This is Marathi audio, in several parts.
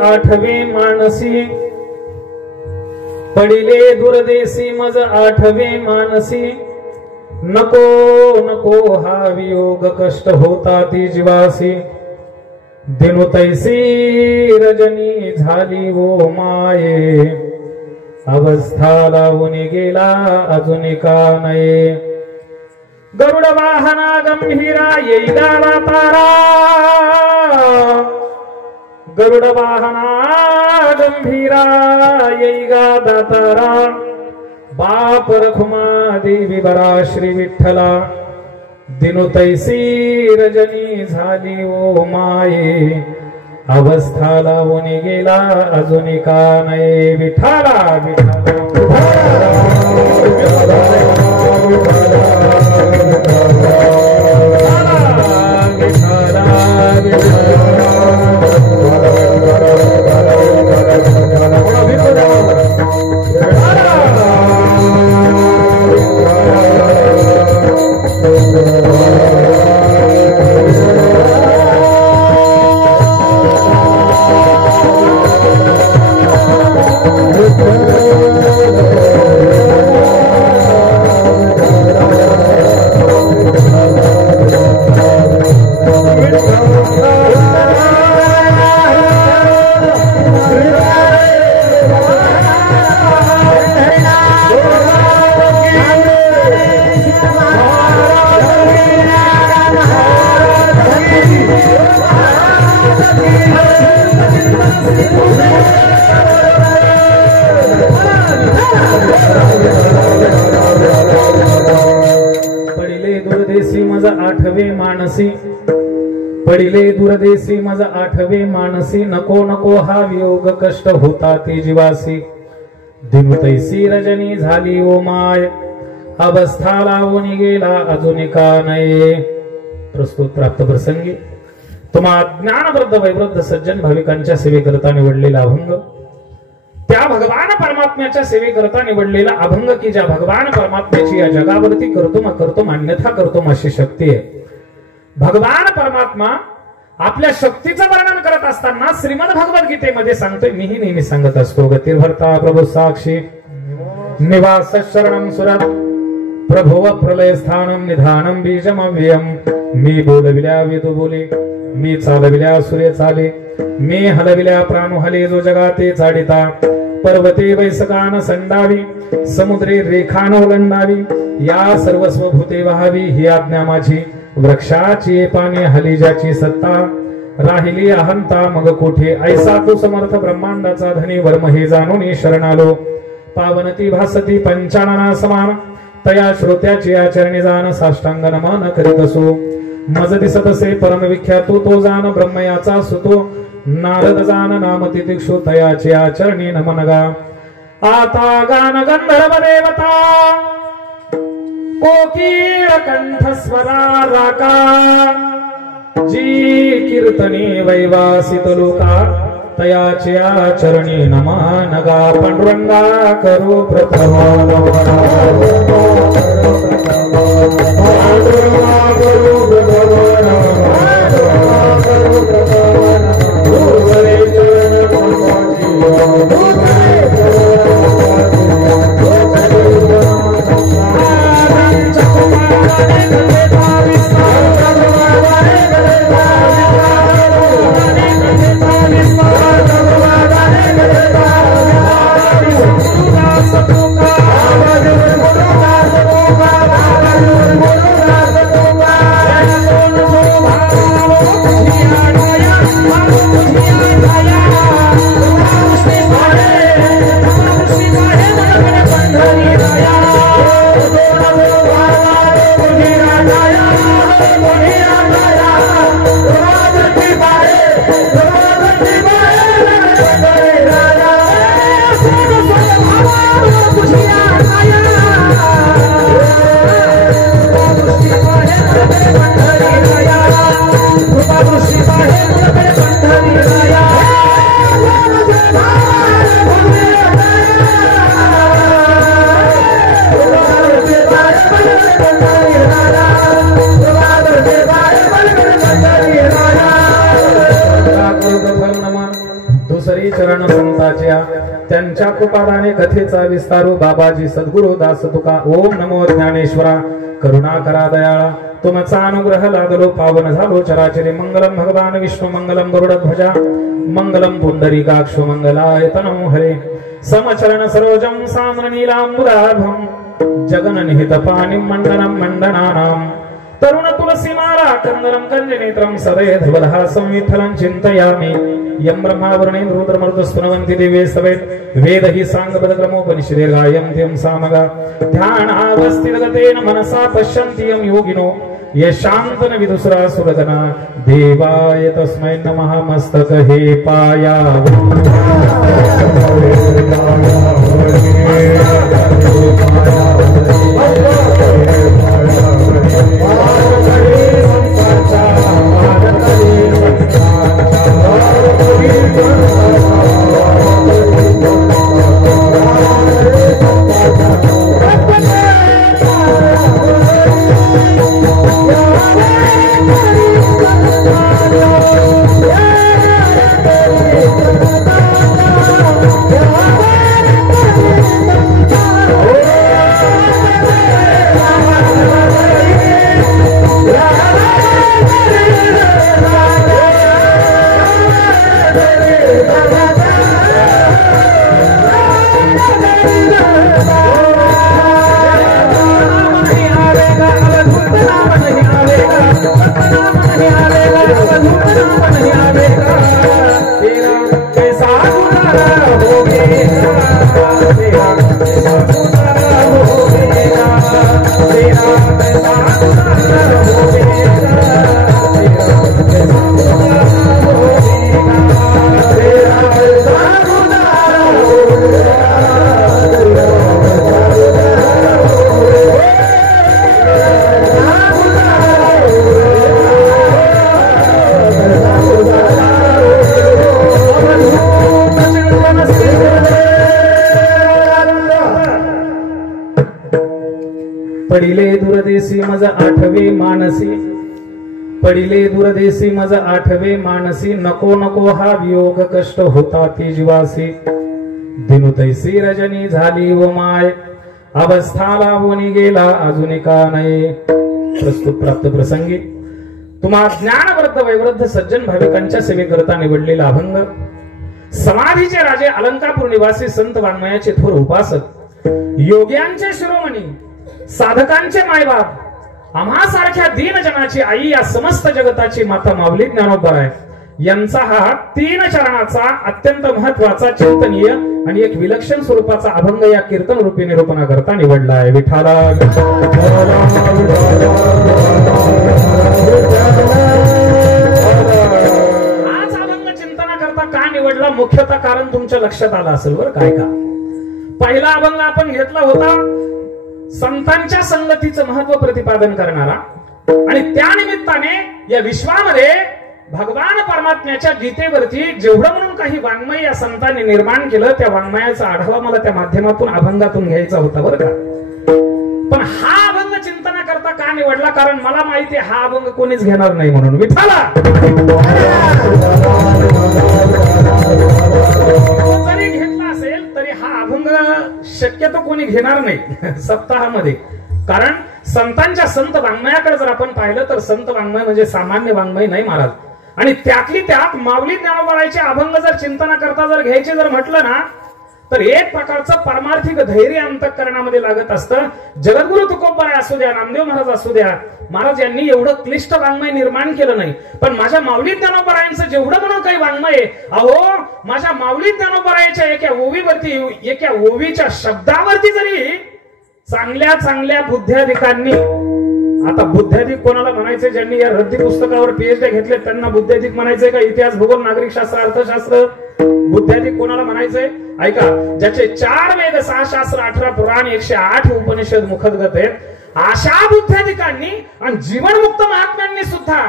आठवे मानसी पडिले दुर्देशी मज आठवे मानसी नको नको हा वियोग कष्ट होता ती जीवासी दिनु तैसी रजनी झाली वो माये अवस्था लावून गेला अजून का नये गरुड वाहना गंभीरा येईला तारा गरुड वाहना गंभीरा येईगा दातारा बाप रखुमा देवी बरा श्री विठ्ठला दिनु तैसी रजनी झाली ओ माये अवस्था लावून गेला अजून का नये विठ्ठला आठवे मानसी पडिले दुर्देशी मज आठवे मानसी नको नको हा वियोग कष्ट होता ती जीवासी दिनु तैसी रजनी झाली ओ माय अवस्था लावून गेला अजून का नये। प्रस्तुत प्राप्त प्रसंगी तुम्हा ज्ञानवृद्ध वैवृद्ध सज्जन भाविकांच्या सेवेकरता निवडलेला अभंग त्या भगवान परमात्म्याच्या सेवेकरता निवडलेला अभंग की ज्या भगवान परमात्म्याची या जगावरती करतो अन्यथा करतो अशी शक्ती आहे। भगवान परमात्मा आपल्या शक्तीचं वर्णन करत असताना श्रीमद भगवद गीतेमध्ये सांगतोय, मीही नेहमी सांगत असतो, गतिर्भर्ता प्रभू साक्षी निवास शरणम सुरत प्रभुव प्रलय स्थानम निधानम बीजम अव्ययम मी बोलविल्या वेदो बोले मी चालविल्या सूर्य चाले मी हलविल्या प्राणु हले जो जगाते चाडिता पर्वते वैसकान संडावी समुद्रे रेखान ओलांडावी या सर्वस्व भूते वहावी ही आज्ञा माझी वृक्षाची पाने हली ज्याची सत्ता राहिली अहंता मग कोठे ऐसा तो समर्थ ब्रह्मांडाचा धनी वर्म हे जाणून शरणालो पावनती भासती पंचानना समान तया श्रोत्याची आचरणी जाण साष्टांग नमन करीत असो मज दिसत असे परम विख्यातो तो जाण ब्रह्मयाचा सुतो नारद जाण नाम तितिक्षु तयाची आचरणी नमनगा आता गान गंधर्व देवता कोकिळ कंठस्वरा राका जी कीर्तनी वैवासित लोका तयाची आचरणी नमनगा पांडुरंगा करू प्रथम Oh अवसरी चरण संताच्या त्यांच्या कृपादाने कथेचा विस्तारू बाबाजी सद्गुरु दास तुका ओम नमो ज्ञानेश्वरा करुणा करा दयाळा तुमचा अनुग्रह लादलो पावन झालो चराचरी मंगलम भगवान विष्णू मंगलम गरुडध्वजा मंगलम पुंडरीकाक्ष मंगलाय तनमो हरे समचरण सरोजम साम्र नीलांबुदाभम जगन निहित पाणी मंडनम मंडनानाम तरुण तुलसी माला कंदरम कंजनेत्रम सदय ध्रुवधासं विठ्ठलं चिंतयामि यं ब्रह्मावरणेन रुद्रमरुतस्तुनवन्ति दिव्ये सवेत् वेद हि सांगपदक्रमोपनिषदे गायन्त्यं सामगा ध्यानावस्थितगतेन मनसा पश्यन्ति यं योगिनो यशान्तन विदुसरा सुरजना देवाय तस्मै नमः मस्तक हे पाया पडिले दूरदेशी मज आठवे मानसी पडिले दूरदेशी मज आठवे मानसी नको नको हा वियोग कष्ट होता ती जीवासी दिनु तैसी रजनी झाली व माय अवस्था लावून गेला अजून का नाही प्रस्तुत प्राप्त प्रसंगी तुम्हा ज्ञानवृद्ध वैवृद्ध सज्जन भाविकांच्या सेवेकरता निवडलेला अभंग समाधीचे राजे अलंकापूर निवासी संत वाङ्मयाचे थोर उपासक योग्यांचे शिरोमणी साधकांचे मायबाप आम्हा सारख्या दीन जनाची आई या समस्त जगताची माता माऊली ज्ञानोबराय यांचा हा 3 चरणाचा अत्यंत महत्वाचा चिंतनीय आणि एक विलक्षण स्वरूपाचा अभंग या कीर्तन रूपी निरूपणा करता निवडला आहे विठाला आज अभंग चिंतना करता का निवडला मुख्यतः कारण तुमच्या लक्षात आलं असेल बरं काय का पहिला अभंग आपण घेतला होता संतांच्या संगतीचं महत्व प्रतिपादन करणारा आणि त्या निमित्ताने या विश्वामध्ये भगवान परमात्म्याच्या गीतेवरती जेवढं म्हणून काही वाङ्मय या संतांनी निर्माण केलं त्या वाङ्मयाचा आढावा मला त्या माध्यमातून अभंगातून घ्यायचा होता बरं का पण हा अभंग चिंतना करता का निवडला कारण मला माहिती हा अभंग कोणीच घेणार नाही म्हणून विठाला जरी घेतला असेल तरी हा अभंग शक्यतो कोणी घेणार नाही सप्ताहामध्ये कारण संतांच्या संत वाङ्मयाकडे जर आपण पाहिलं तर संत वाङ्मय म्हणजे सामान्य वाङ्मय नाही महाराज आणि त्यातली त्यात माऊली ज्ञानोबरायचे अभंग जर चिंतना करता जर घ्यायचे जर म्हटलं ना तर एक प्रकारचं परमार्थिक धैर्य अंतःकरणामध्ये लागत असतं जगद्गुरु तुकोबराय असू द्या नामदेव महाराज असू द्या महाराज यांनी एवढं क्लिष्ट वाङ्मय निर्माण केलं नाही पण माझ्या माऊली ज्ञानोबरायांचं जेवढं म्हणून काही वाङ्मय अहो माझ्या माऊली ज्ञानोबरायाच्या एका ओवीवरती एका ओवीच्या शब्दावरती जरी चांगल्या चांगल्या बुद्ध्याधिकांनी आता बुद्ध्याधिक कोणाला म्हणायचे ज्यांनी या रद्दी पुस्तकावर पीएचडी घेतले त्यांना बुद्ध्याधिक म्हणायचंय का इतिहास भूगोल नागरिक शास्त्र अर्थशास्त्र बुद्ध्याधिक कोणाला म्हणायचंय ऐका ज्याचे 4 वेद 6 शास्त्र 18 पुराण 108 उपनिषद मुखद्गत आहेत अशा बुद्ध्याधिकांनी आणि जीवनमुक्त महात्म्यांनी सुद्धा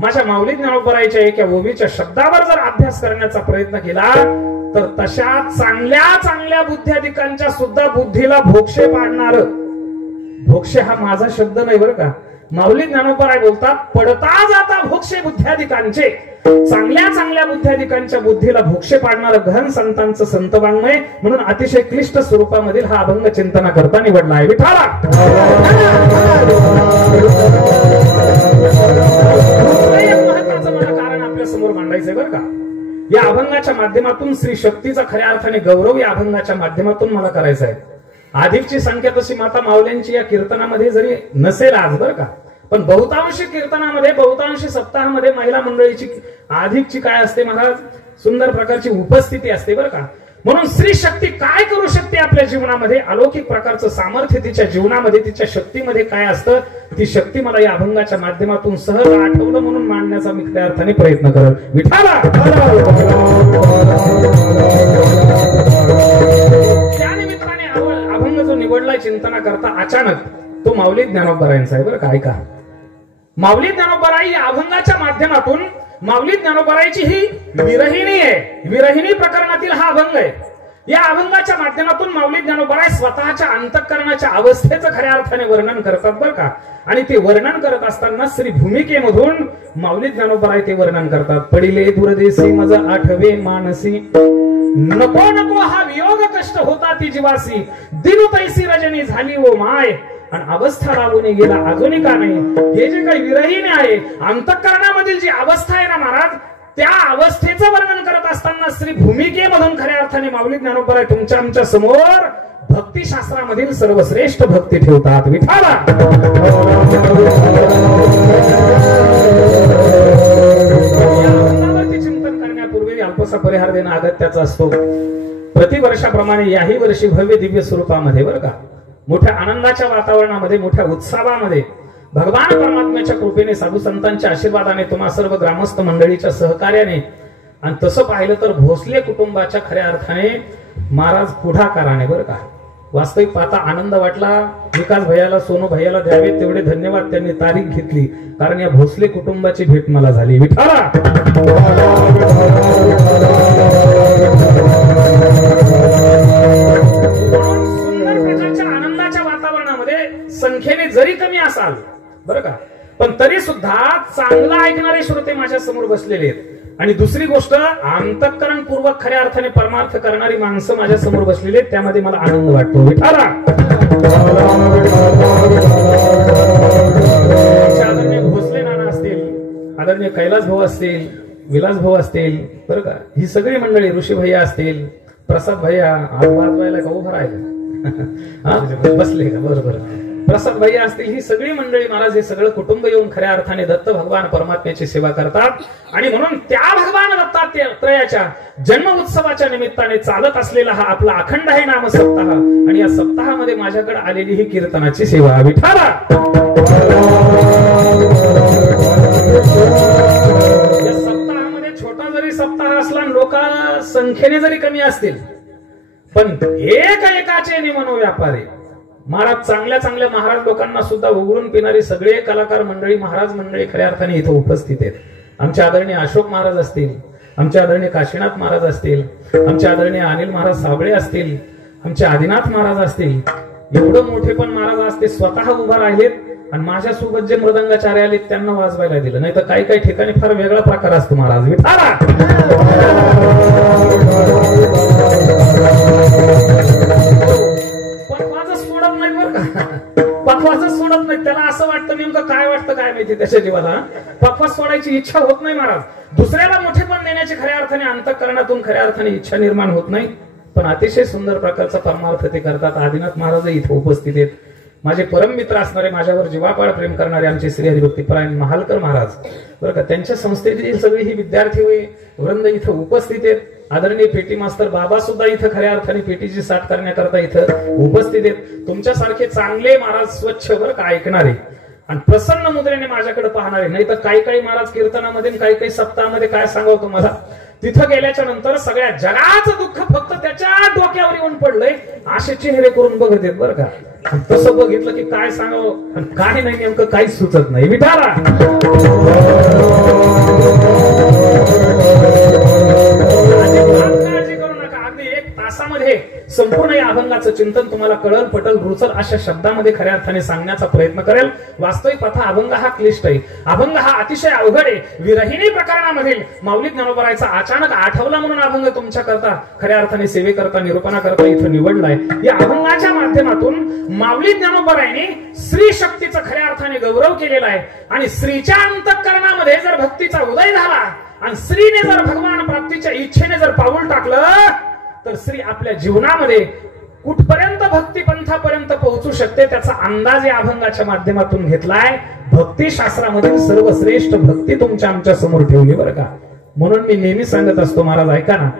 माझ्या माऊली ज्ञानोबरायच्या एका ओवीच्या शब्दावर जर अभ्यास करण्याचा प्रयत्न केला तर तशा चांगल्या चांगल्या बुद्ध्याधिकांच्या सुद्धा बुद्धीला भोक्षे पाडणार भोक्षे हा माझा शब्द नाही बरं का माऊली ज्ञानोबराय बोलतात, पडता जाता भोक्षे बुद्ध्याधिकांचे, चांगल्या चांगल्या बुद्ध्याधिकांच्या बुद्धीला भोक्षे पाडणारं गहन संतांचं संत वाङ्मय म्हणून अतिशय क्लिष्ट स्वरूपामधील हा अभंग चिंतना करता निवडला आहे. विठाला महत्वाचं मला कारण आपल्या समोर मांडायचंय बरं का. या अभंगाच्या माध्यमातून श्री शक्तीचा खऱ्या अर्थाने गौरव या अभंगाच्या माध्यमातून मला करायचा आहे. अधिकची संख्या तशी माता माऊल्यांची या कीर्तनामध्ये जरी नसेल आज बरं का, पण बहुतांशी कीर्तनामध्ये बहुतांशी सप्ताहामध्ये महिला मंडळीची अधिकची काय असते महाराज, सुंदर प्रकारची उपस्थिती असते बरं का. म्हणून स्त्री शक्ती काय करू शकते आपल्या जीवनामध्ये, अलौकिक प्रकारचं सामर्थ्य तिच्या जीवनामध्ये, तिच्या शक्तीमध्ये काय असतं, ती शक्ती मला या अभंगाच्या माध्यमातून सहज आठवलं म्हणून मांडण्याचा मी खऱ्या अर्थाने प्रयत्न करेल. विठाला अभंग जो निवडलाय चिंतना करता अचानक, तो माऊली ज्ञानोबरायांचा आहे बरं का. ऐका, माऊली ज्ञानोबराई या अभंगाच्या माध्यमातून, माऊली ज्ञानोबराईची ही विरहिणी आहे, विरहिणी प्रकरणातील हा अभंग आहे. या अभंगाच्या माध्यमातून माऊली ज्ञानोबराय स्वतःच्या अंतःकरणाच्या अवस्थेचं खऱ्या अर्थाने वर्णन करतात बरं का. आणि ते वर्णन करत असताना श्री भूमिकेमधून माऊली ज्ञानोबराय ते वर्णन करतात. पडिले दूरदेशी मज आठवे मानसी, नको नको हा वियोग कष्ट होता ती जीवासी, दिनु तैसी रजनी झाली ओ माय, आणि अवस्था लागून गेला अजूनही का नाही. हे जे काही विरहिणी आहे, अंतःकरणामधील जी अवस्था आहे ना महाराज, त्या अवस्थेचं वर्णन करत असताना श्री भूमिकेमधून खऱ्या अर्थाने माऊली ज्ञानोबराय तुमच्या आमच्या समोर भक्तिशास्त्रामधील सर्वश्रेष्ठ भक्ती ठेवतात. विठाला चिंतन करण्यापूर्वी अल्पसा परिहार देणं अगत्याचा असतो. प्रतिवर्षाप्रमाणे याही वर्षी भव्य दिव्य स्वरूपामध्ये बरं का, मोठ्या आनंदाच्या वातावरणामध्ये, मोठ्या उत्साहामध्ये, भगवान परमात्म्याच्या कृपेने, साधू संतांच्या आशीर्वादाने, तुम्हा सर्व ग्रामस्थ मंडळीच्या सहकार्याने, आणि तसं पाहिलं तर भोसले कुटुंबाच्या खऱ्या अर्थाने महाराज पुढाकाराने बरं का, वास्तविक पाहता आनंद वाटला. विकास भैयाला, सोनू भैयाला द्यावे तेवढे धन्यवाद, त्यांनी तारीख घेतली, कारण या भोसले कुटुंबाची भेट मला झाली. विठाला सुंदर प्रकारच्या आनंदाच्या वातावरणामध्ये संख्येने जरी कमी असाल बरं का, पण तरी सुद्धा चांगला ऐकणारे श्रोते माझ्या समोर बसलेले आहेत. आणि दुसरी गोष्ट, अंतःकरणपूर्वक खऱ्या अर्थाने परमार्थ करणारी माणसं माझ्या समोर बसलेली आहेत, त्यामध्ये मला आनंद वाटतो. विठाला आदरणीय भोसले नाना असतील, आदरणीय कैलास भाऊ असतील, विलास भाऊ असतील बरं का, ही सगळी मंडळी, ऋषी भैया असतील, प्रसाद भैया आज वाजवायला का उभं राहिलं बसले का, बरोबर, प्रसाद भैया असतील, ही सगळी मंडळी महाराज, हे सगळं कुटुंब येऊन खऱ्या अर्थाने दत्त भगवान परमात्म्याची सेवा करतात. आणि म्हणून त्या भगवान दत्तात्रयाच्या जन्म उत्सवाच्या निमित्ताने चालत असलेला हा आपला अखंड आहे नाम सप्ताह, आणि या सप्ताहामध्ये माझ्याकडे आलेली ही कीर्तनाची सेवा. विठाला या सप्ताहामध्ये छोटा जरी सप्ताह असला, लोक संख्येने जरी कमी असतील, पण एकाचे निमनो व्यापारी महाराज, चांगल्या चांगल्या महाराज लोकांना सुद्धा उघडून पिणारी सगळे कलाकार मंडळी, महाराज मंडळी खऱ्या अर्थाने इथे उपस्थित आहेत. आमचे आदरणीय अशोक महाराज असतील, आमचे आदरणीय काशीनाथ महाराज असतील, आमचे आदरणीय अनिल महाराज साबळे असतील, आमचे आदिनाथ महाराज असतील, एवढं मोठे पण महाराज असते स्वतः उभा राहिलेत, आणि माझ्यासोबत जे मृदंगाचार्य आले त्यांना वाजवायला दिलं. नाही तर काही काही ठिकाणी फार वेगळा प्रकार असतो महाराज. विठाला सोडत नाही बरं का, पक्वाचं सोडत नाही. त्याला असं वाटतं नेमकं काय वाटतं काय माहिती त्याच्या जीवाला, पक्वा सोडायची इच्छा होत नाही महाराज. दुसऱ्याला मोठेपण देण्याची खऱ्या अर्थाने अंतःकरणातून खऱ्या अर्थाने इच्छा निर्माण होत नाही, पण अतिशय सुंदर प्रकारचा परमार्थ ते करतात. आदिनाथ महाराज इथे उपस्थित आहेत. माझे परम मित्र असणारे, माझ्यावर जीवापाड प्रेम करणारे आमचे श्री हरिभक्तीपरायण महालकर महाराज बरं का, त्यांच्या संस्थेतील सगळी ही विद्यार्थी वृंद इथं उपस्थित आहेत. आदरणीय पेटी मास्तर बाबा सुद्धा इथं खऱ्या अर्थाने पेटीची साथ करण्याकरता इथं उपस्थित आहेत. तुमच्यासारखे चांगले महाराज, स्वच्छ बरं का ऐकणारे आणि प्रसन्न मुद्रेने माझ्याकडे पाहणारे. नाही तर काही काही महाराज कीर्तनामध्ये, काही काही सप्ताहामध्ये काय सांगावं तुम्हाला, तिथं गेल्याच्या नंतर सगळ्या जगाचं दुःख फक्त त्याच्या डोक्यावर येऊन पडलंय असे चेहरे करून बघत आहेत बरं का. तसं बघितलं की काय सांगावं काय नाही, नेमकं काहीच सुचत नाही. विठाला काळजी करू नका, अगदी 1 तासामध्ये संपूर्ण या अभंगाचं चिंतन तुम्हाला कळल, पटल, रुचल अशा शब्दामध्ये खऱ्या अर्थाने सांगण्याचा प्रयत्न करेल. वास्तविक पाहता अभंग हा क्लिष्ट आहे, अभंग हा अतिशय अवघड आहे. विरहिणी प्रकरणामधील माऊली ज्ञानोबारायचा अचानक आठवला म्हणून अभंग तुमच्या करता खऱ्या अर्थाने सेवेकरता निरूपणा करता इथं निवडलाय. या अभंगाच्या माध्यमातून माऊली ज्ञानोबारायने स्त्री शक्तीचा खऱ्या अर्थाने गौरव केलेला आहे. आणि स्त्रीच्या अंतःकरणामध्ये जर भक्तीचा उदय झाला आणि स्त्रीने जर भगवान प्राप्तीच्या इच्छेने जर पाऊल टाकलं तर स्त्री आपल्या जीवनामध्ये कुठपर्यंत भक्ती पंथापर्यंत पोहोचू शकते त्याचा अंदाज या अभंगाच्या माध्यमातून घेतलाय. भक्ती शास्त्रामधील सर्वश्रेष्ठ भक्ती तुमच्या आमच्या समोर ठेवली बरं का. म्हणून मी नेहमी सांगत असतो, महाराज ऐका ना,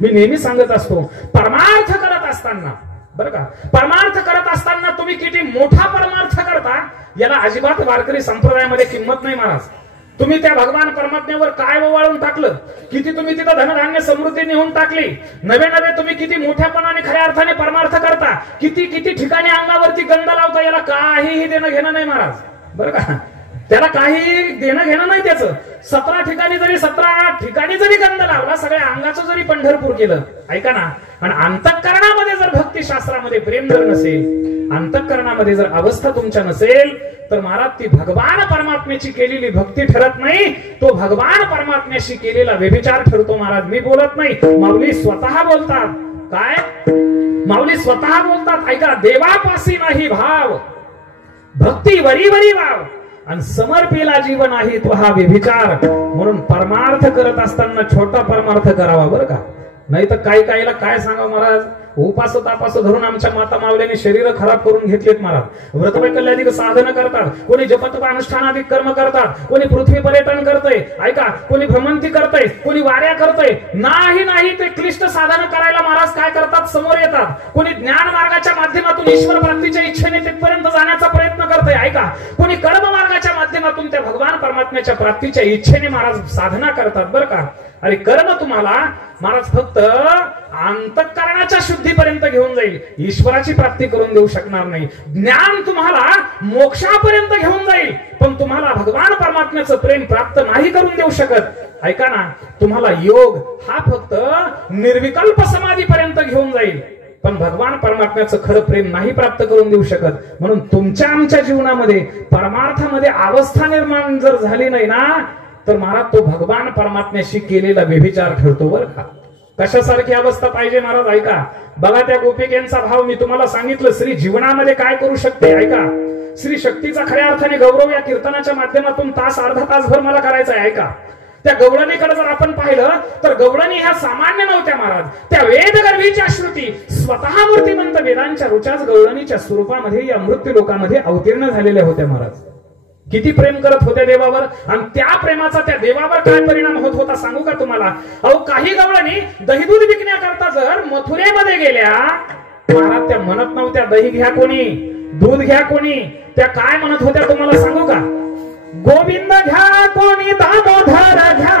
मी नेहमी सांगत असतो, परमार्थ करत असताना बरं का, परमार्थ करत असताना तुम्ही किती मोठा परमार्थ करता याला अजिबात वारकरी संप्रदायामध्ये किंमत नाही महाराज. तुम्ही त्या भगवान परमात्म्यावर काय ववाळून टाकलं, किती तुम्ही तिथं धनधान्य समृद्धी नेऊन टाकली, नवे नवे तुम्ही किती मोठ्यापणाने खऱ्या अर्थाने परमार्थ करता, किती किती ठिकाणी अंगावरती गंध लावता, याला काहीही देणं घेणं नाही महाराज बरं का. त्याला काही देणं घेणं नाही त्याचं. 17 ठिकाणी जरी गंध लावला, सगळ्या अंगाचं जरी पंढरपूर केलं, ऐका ना, आणि अंतःकरणामध्ये जर भक्तिशास्त्रामध्ये प्रेम जर नसेल, अंतःकरणामध्ये जर अवस्था तुमच्या नसेल तर महाराज ती भगवान परमात्म्याची केलेली भक्ती ठरत नाही, तो भगवान परमात्म्याशी केलेला व्यभिचार ठरतो महाराज. मी बोलत नाही, माऊली स्वतः बोलतात. काय माऊली स्वतः बोलतात, ऐका, देवापासी नाही भाव, भक्ती वरी वरी भाव, आणि समर्पिला जीवन आहे तो हा व्यभिचार. म्हणून परमार्थ करत असताना छोटा परमार्थ करावा बरं का. नाही तर काही काहीला काय सांगा महाराज, उपास तापास धरून आमच्या माता मावल्याने शरीर खराब करून घेतलेत महाराज. व्रतवैकल्याधिक साधन करतात, कोणी जपतप अनुष्ठानाधिक कर्म करतात, कोणी पृथ्वी पर्यटन करतय, ऐका, कोणी भ्रमंती करतय, कोणी वाऱ्या करतय. नाही ते क्लिष्ट साधन करायला महाराज काय करतात, समोर येतात. कोणी ज्ञान मार्गाच्या माध्यमातून ईश्वर प्राप्तीच्या इच्छेने तिथपर्यंत जाण्याचा प्रयत्न करतय, ऐका, कोणी कर्म मार्गाच्या माध्यमातून त्या भगवान परमात्म्याच्या प्राप्तीच्या इच्छेने महाराज साधना करतात बरं का. अरे कर्म तुम्हाला महाराज फक्त अंतःकरणाच्या शुद्धीपर्यंत घेऊन जाईल, ईश्वराची प्राप्ती करून देऊ शकणार नाही. ज्ञान तुम्हाला मोक्षापर्यंत घेऊन जाईल, पण तुम्हाला भगवान परमात्म्याचं प्रेम प्राप्त नाही करून देऊ शकत. ऐका ना, तुम्हाला योग हा फक्त निर्विकल्प समाधीपर्यंत घेऊन जाईल, पण भगवान परमात्म्याचं खरं प्रेम नाही प्राप्त करून देऊ शकत. म्हणून तुमच्या आमच्या जीवनामध्ये परमार्थामध्ये अवस्था निर्माण जर झाली नाही ना, तर महाराज तो भगवान परमात्म्याशी केलेला व्यभिचार ठरतो बरं का. कशासारखी अवस्था पाहिजे महाराज, ऐका, बघा त्या गोपिकेंचा भाव मी तुम्हाला सांगितलं. स्त्री जीवनामध्ये काय करू शकते, ऐका, स्त्री शक्तीचा खऱ्या अर्थाने गौरव या कीर्तनाच्या माध्यमातून तास अर्धा तासभर मला करायचा आहे. ऐका, त्या गवळणीकडे जर आपण पाहिलं तर गवळणी ह्या सामान्य नव्हत्या महाराज. त्या वेदगर्भीच्या श्रुती स्वतः मूर्तिमंत वेदांच्या रुचाच गवळणीच्या स्वरूपामध्ये या मृत्यू लोकांमध्ये अवतीर्ण झालेल्या होत्या महाराज. किती प्रेम करत होत्या देवावर, आणि त्या प्रेमाचा त्या देवावर काय परिणाम होत होता सांगू का तुम्हाला. अहो, काही गवळणी दहीदूध विकण्याकरता जर मथुरेमध्ये गेल्या, महाराज त्या म्हणत नव्हत्या दही घ्या कोणी, दूध घ्या कोणी, त्या काय म्हणत होत्या तुम्हाला सांगू का, गोविंद घ्या कोणी, दामोदर घ्या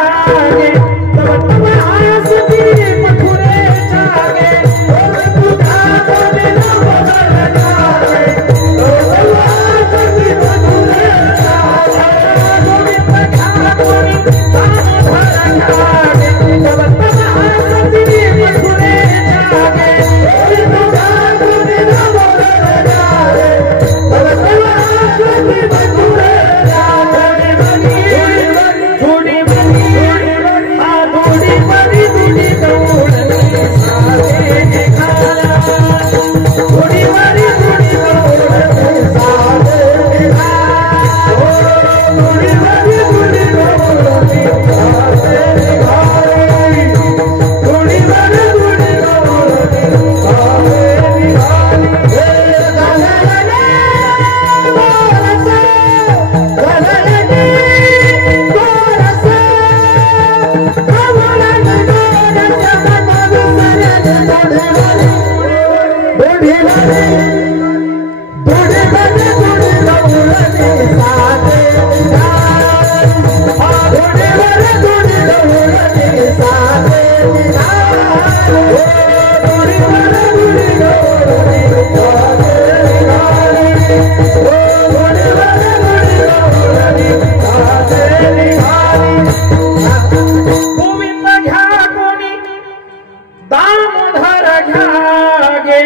दामोदर घ्यागे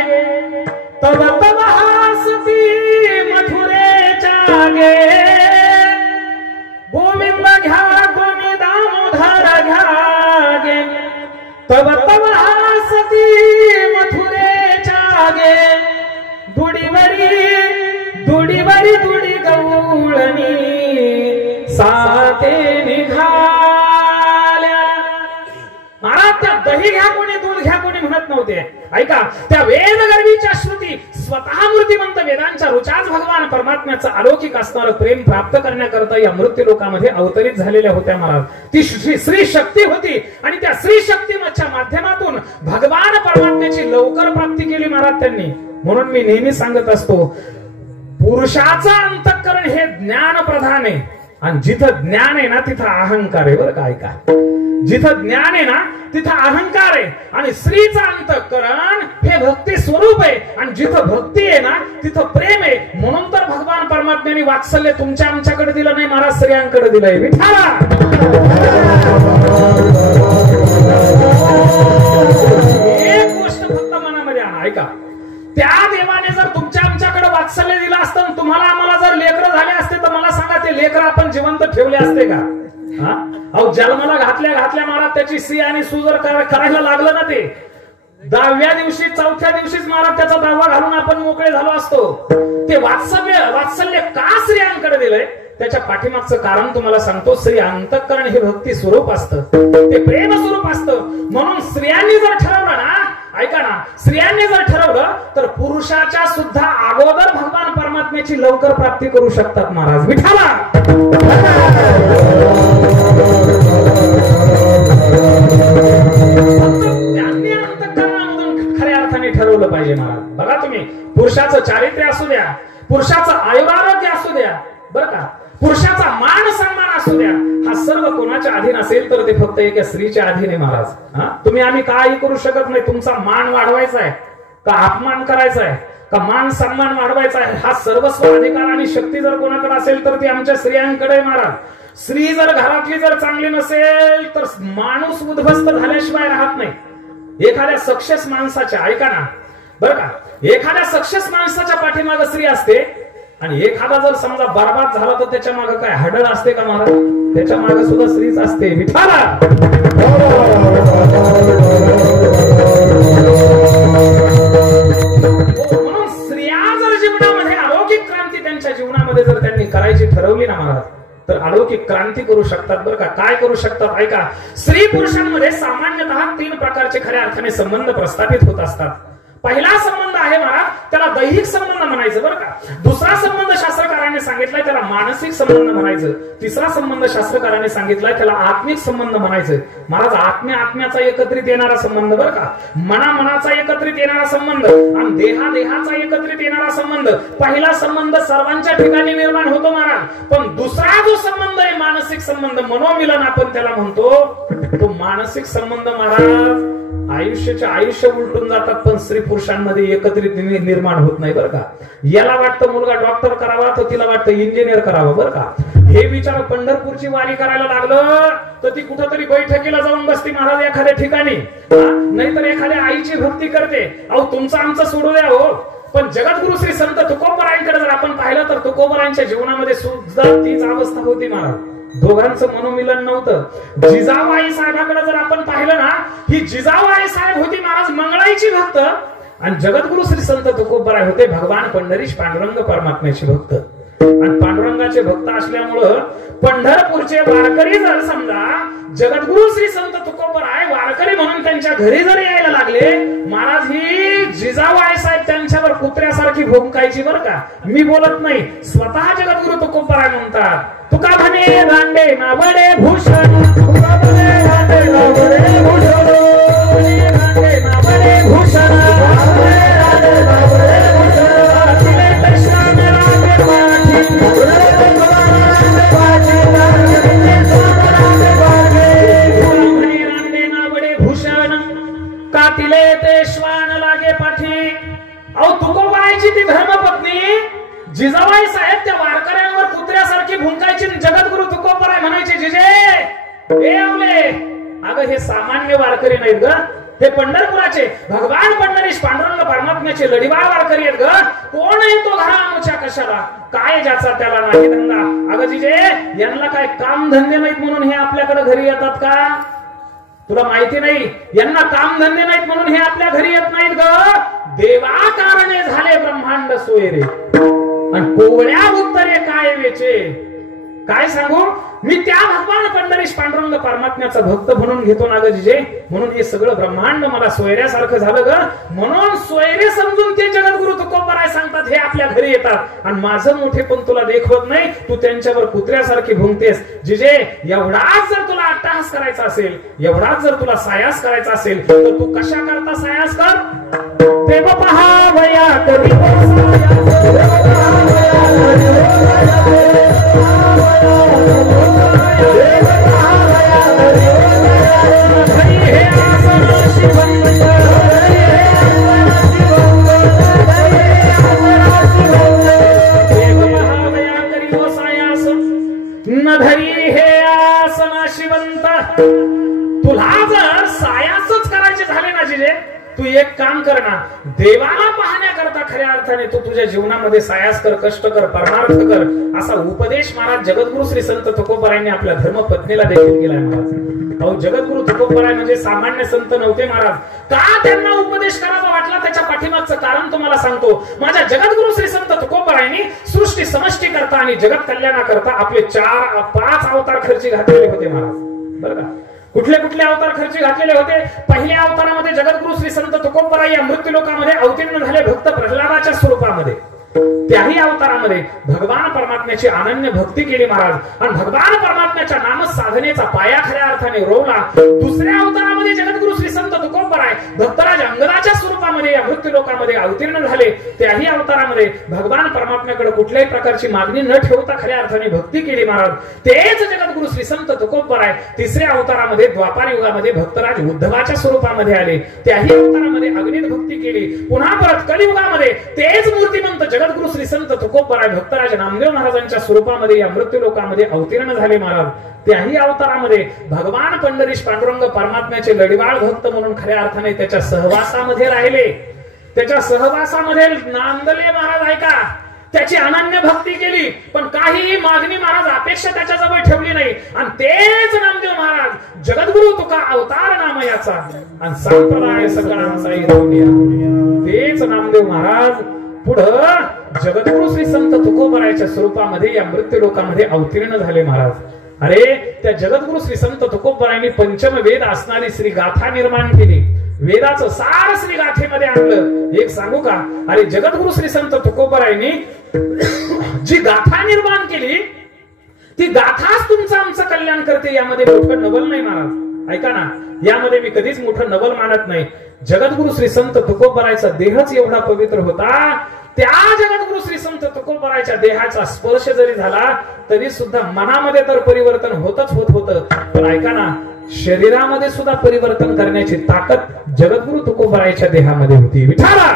तब तब हासती मथुरेच्या गे गोविंद घ्या कोणी दामोदर घ्यागे तब तब हासती मथुरेच्या गे दुडीवरी दुडी गवळणी साते निघाल्या. महाराज त्या दही घ्या कोणी दूध घ्या कोणी म्हणत नव्हते. ऐका, त्या वेदगर्वीच्या श्रुती स्वतः मूर्तिमंत वेदांच्या रुचाच भगवान परमात्म्याचं अलौकिक असणारं प्रेम प्राप्त करण्याकरता या मृत्यू लोकामध्ये अवतरित झालेल्या होत्या. महाराज ती श्री शक्ती होती आणि त्या श्री शक्तीच्या माध्यमातून भगवान परमात्म्याची लवकर प्राप्ती केली महाराज त्यांनी. म्हणून मी नेहमी सांगत असतो, पुरुषाचं अंतःकरण हे ज्ञान प्रधान आहे आणि जिथं ज्ञान आहे ना तिथं अहंकार आहे. बरं का, ऐका, जिथं ज्ञान आहे ना तिथं अहंकार आहे आणि स्त्रीचं अंतःकरण हे भक्ती स्वरूप आहे आणि जिथं भक्ती आहे ना तिथं प्रेम आहे. म्हणून तर भगवान परमात्म्याने वात्सल्य तुमच्या आमच्याकडे दिलं नाही, महाराज स्त्रियांकडे दिलंय. विठाला एक गोष्ट फक्त मनामध्ये आणा. ऐका, त्या देवाने जर तुमच्या आमच्याकडे वात्सल्य दिलं असतं, तुम्हाला आम्हाला जर लेकरं झाले असते तर मला सांगा, ते लेकर आपण जिवंत ठेवले असते का? अहो, जन्माला घातल्या महाराज त्याची सी आणि सू जर करायला लागलं ना, ते 10व्या दिवशी 4थ्या दिवशीच महाराज त्याचा दावा घालून आपण मोकळे झालो असतो. ते वात्सल्य का स्त्रियांकडे दिलंय त्याच्या पाठीमागचं कारण तुम्हाला सांगतो. स्त्री अंतःकरण हे भक्ती स्वरूप असतं, ते प्रेम स्वरूप असतं. म्हणून स्त्रियांनी जर ठरवलं ना, ऐका ना, स्त्रियांनी जर ठरवलं तर पुरुषाच्या सुद्धा अगोदर भगवान परमात्म्याची लवकर प्राप्ती करू शकतात. महाराज विठाला त्यांनी अंतःकरणामधून खऱ्या अर्थाने ठरवलं पाहिजे. महाराज बघा, तुम्ही पुरुषाचं चारित्र्य असू द्या, पुरुषाचं आयुरारोग्य असू द्या, बरं का, पुरुषाचा मान सन्मान असू द्या, हा सर्व कोणाच्या अधीन असेल तर ते फक्त एका स्त्रीच्या अधीन आहे. महाराज तुम्ही आम्ही काही करू शकत नाही. तुमचा मान वाढवायचा आहे का अपमान करायचा आहे का मान सन्मान वाढवायचा आहे, हा सर्वस्व अधिकार आणि शक्ती जर कोणाकडे असेल तर ती आमच्या स्त्रियांकडे आहे. महाराज स्त्री जर घरातली जर चांगली नसेल तर माणूस उद्ध्वस्त झाल्याशिवाय राहत नाही. एखाद्या सक्सेस माणसाच्या, ऐका ना बरं का, एखाद्या सक्सेस माणसाच्या पाठीमागे स्त्री असते आणि एखादा जर समजा बरबाद झाला तर त्याच्या मागे काय हडळ असते का महाराज? त्याच्या मागे सुद्धा स्त्रीच असते. विठाला म्हणून स्त्रिया जर जीवनामध्ये अलौकिक क्रांती त्यांच्या जीवनामध्ये जर त्यांनी करायची ठरवली ना महाराज, तर अलौकिक क्रांती करू शकतात. बरं का, काय करू शकतात? ऐका, स्त्री पुरुषांमध्ये सामान्यतः 3 प्रकारचे खऱ्या अर्थाने संबंध प्रस्थापित होत असतात. पहिला संबंध आहे महाराज, त्याला दैहिक संबंध म्हणायचं. बरं का, दुसरा संबंध शास्त्रकारांनी सांगितलाय त्याला मानसिक संबंध म्हणायचं. तिसरा संबंध शास्त्रकारांनी सांगितलाय त्याला आत्मिक संबंध म्हणायचं. महाराज आत्म्याचा एकत्रित येणारा संबंध, बरं का, मनाचा एकत्रित येणारा संबंध आणि देहाचा एकत्रित येणारा संबंध. पहिला संबंध सर्वांच्या ठिकाणी निर्माण होतो महाराज, पण दुसरा जो संबंध आहे मानसिक संबंध, मनोमिलन आपण त्याला म्हणतो, तो मानसिक संबंध महाराज आयुष्य उलटून जातात, पण स्त्री पुरुषांमध्ये एकत्रित निर्माण होत नाही. बरं का, याला वाटतं मुलगा डॉक्टर करावा तर तिला वाटतं इंजिनियर करावं. बरं का, हे विचार पंढरपूरची वारी करायला लागलं तर ती कुठंतरी बैठकीला जाऊन बसती महाराज एखाद्या ठिकाणी, नाहीतर एखाद्या आईची भक्ती करते. अहो तुमचं आमचं सोडू द्या हो, पण जगद्गुरु श्री संत तुकोबरायांकडे जर आपण पाहिलं तर तुकोबरायांच्या जीवनामध्ये सुद्धा तीच अवस्था होती महाराज. दोघांचं मनोमिलन नव्हतं. जिजाबाई साहेबांकडे जर आपण पाहिलं ना, ही जिजाबाई साहेब होती महाराज मंगळाईची भक्त आणि जगद्गुरु श्री संत तुकोबराय होते भगवान पंढरीश पांडुरंग परमात्म्याचे भक्त. आणि पांडुरंगाचे भक्त असल्यामुळं पंढरपूरचे वारकरी जर समजा जगद्गुरु श्री संत तुकोबराय वारकरी म्हणून त्यांच्या घरी जर यायला लागले, महाराज ही जिजाबाई साहेब त्यांच्यावर कुत्र्यासारखी भोंकायची. बरं का, मी बोलत नाही, स्वतः जगद्गुरु तुकोबराय म्हणतात, तुका म्हणे रांडे नावडे भूषण, तुका म्हणे रांडे नावडे भूषण, रांडे नावडे भूषण, रांडे नावडे भूषण, तिले कृष्ण रांडे पाठी, रांडे पाठी, म्हणे रांडे नावडे भूषण, का तिले ते श्वान लागे पाठी. अहो तुकोबाईची ती धर्मपत्नी जिजाबाई साहेब त्या वारकऱ्यांवर कुत्र्यासारखी भुंकायची. जगद्गुरु तुकोबराय म्हणायचे, जिजे ए आवले, अगं हे सामान्य वारकरी नाहीत ग, हे पंढरपुराचे भगवान पंढरीश पांडुरंग परमात्म्याचे लढीवाळ वारकरी आहेत ग. कोण आहे तो घरा आमच्या कशाला, काय ज्याचा त्याला नाही धंदा. अगं जिजे यांना काय काम धंदे नाहीत म्हणून हे आपल्याकडे घरी येतात का? तुला माहिती नाही यांना काम धंदे नाहीत म्हणून हे आपल्या घरी येत नाहीत ग. देवा कारणे झाले ब्रह्मांड सोयरे आणि कोवळ्या उत्तरे काय वेचे. काय सांगू मी त्या भगवान पंढरीश पांडुरंग परमात्म्याचा भक्त म्हणून घेतो ना ग जिजे. म्हणून हे सगळं ब्रह्मांड मला सोयऱ्यासारखं झालं ग. म्हणून सोयरे समजून ते जगद्गुरु तुकोबराय सांगतात हे आपल्या घरी येतात आणि माझं मोठे पण तुला देखवत नाही. तू त्यांच्यावर कुत्र्यासारखी भुंकतेस. जिजे एवढाच जर तुला अट्टहास करायचा असेल, एवढाच जर तुला सायास करायचा असेल तर तू कशा करता सायास कर. देव पहावया कधी तुला जर सायासच करायचे झाले ना जिजे, तू एक काम कर ना, देवाला पाहण्याकरता खऱ्या अर्थाने तू तुझ्या जीवनामध्ये सायास कर, कष्ट कर, परमार्थ कर. असा उपदेश महाराज जगद्गुरु श्री संत तुकोबरायांनी आपल्या धर्मपत्नीला देखील केलाय महाराज. अहो जगद्गुरु तुकोबराय म्हणजे सामान्य संत नव्हते महाराज. का त्यांना उपदेश करावा वाटला त्याच्या पाठीमागचं कारण तुम्हाला सांगतो. माझ्या जगद्गुरु श्री संत तुकोबरायांनी सृष्टी समष्टी करता आणि जगत कल्याणाकरता आपले 4-5 अवतार खर्ची घातलेले होते महाराज. बरं का, कुठले कुठले अवतार खर्ची घातलेले होते. पहिल्या अवतारामध्ये जगद्गुरु श्री संत तुकोबराय या मृत्यू लोकामध्ये अवतीर्ण झाले भक्त प्रल्हादाच्या स्वरूपामध्ये. त्याही अवतारामध्ये भगवान परमात्म्याची अनन्य भक्ती केली महाराज आणि भगवान परमात्म्याच्या नाम साधनेचा पाया खऱ्या अर्थाने रोवला. दुसऱ्या अवतारामध्ये जगद्गुरु श्री संत तुकोबराय भक्तराज अंगदाच्या स्वरूपामध्ये या मृत्यू लोकामध्ये अवतीर्ण झाले. त्याही अवतारामध्ये भगवान परमात्म्याकडे कुठल्याही प्रकारची मागणी न ठेवता खऱ्या अर्थाने भक्ती केली महाराज. तेच जगद्गुरु श्री संत तुकोबराय तिसऱ्या अवतारामध्ये द्वापार युगामध्ये भक्तराज उद्धवाच्या स्वरूपामध्ये आले. त्याही अवतारामध्ये अग्नित भक्ती केली. पुन्हा परत कलियुगामध्ये तेच मूर्तिमंत जगद्गुरु श्री संत तुकोबराय भक्तराज नामदेव महाराजांच्या स्वरूपामध्ये या मृत्यू लोकामध्ये अवतीर्ण झाले महाराज. त्याही अवतारामध्ये भगवान पंढरीश पांडुरंग परमात्म्याचे लढीवाळ भक्त म्हणून खऱ्या अर्थाने त्याच्या सहवासामध्ये राहिले. त्याच्या सहवासामध्ये नांदले महाराज. ऐका, त्याची अनन्य भक्ती केली पण काही मागणी महाराज अपेक्षा त्याच्याजवळ ठेवली नाही. आणि तेच नामदेव महाराज जगद्गुरु तुका अवतार नामयाचा आणि संप्रदाय सगळ्यांचा तेच नामदेव महाराज पुढं जगद्गुरु श्री संत तुकोबरायच्या स्वरूपामध्ये या मृत्यू लोकामध्ये अवतीर्ण झाले महाराज. अरे त्या जगद्गुरु श्री संत तुकोबरायांनी पंचम वेद असणारी श्री गाथा निर्माण केली. वेदाचं सार श्री गाथेमध्ये आणलं. एक सांगू का, अरे जगद्गुरु श्री संत तुकोबरायांनी जी गाथा निर्माण केली ती गाथाच तुमचं आमचं कल्याण करते. यामध्ये मोठं नवल नाही महाराज. ऐका ना, यामध्ये मी कधीच मोठं नवल मानत नाही. जगद्गुरु श्री संत तुकोबरायचा देहच एवढा पवित्र होता. त्या जगद्गुरु श्री संत तुकोबरायच्या देहाचा स्पर्श जरी झाला तरी सुद्धा मनामध्ये तर परिवर्तन होतच होतं. पण ऐका ना, शरीरामध्ये सुद्धा परिवर्तन करण्याची ताकद जगद्गुरु तुकोबरायच्या देहामध्ये होती. विठाला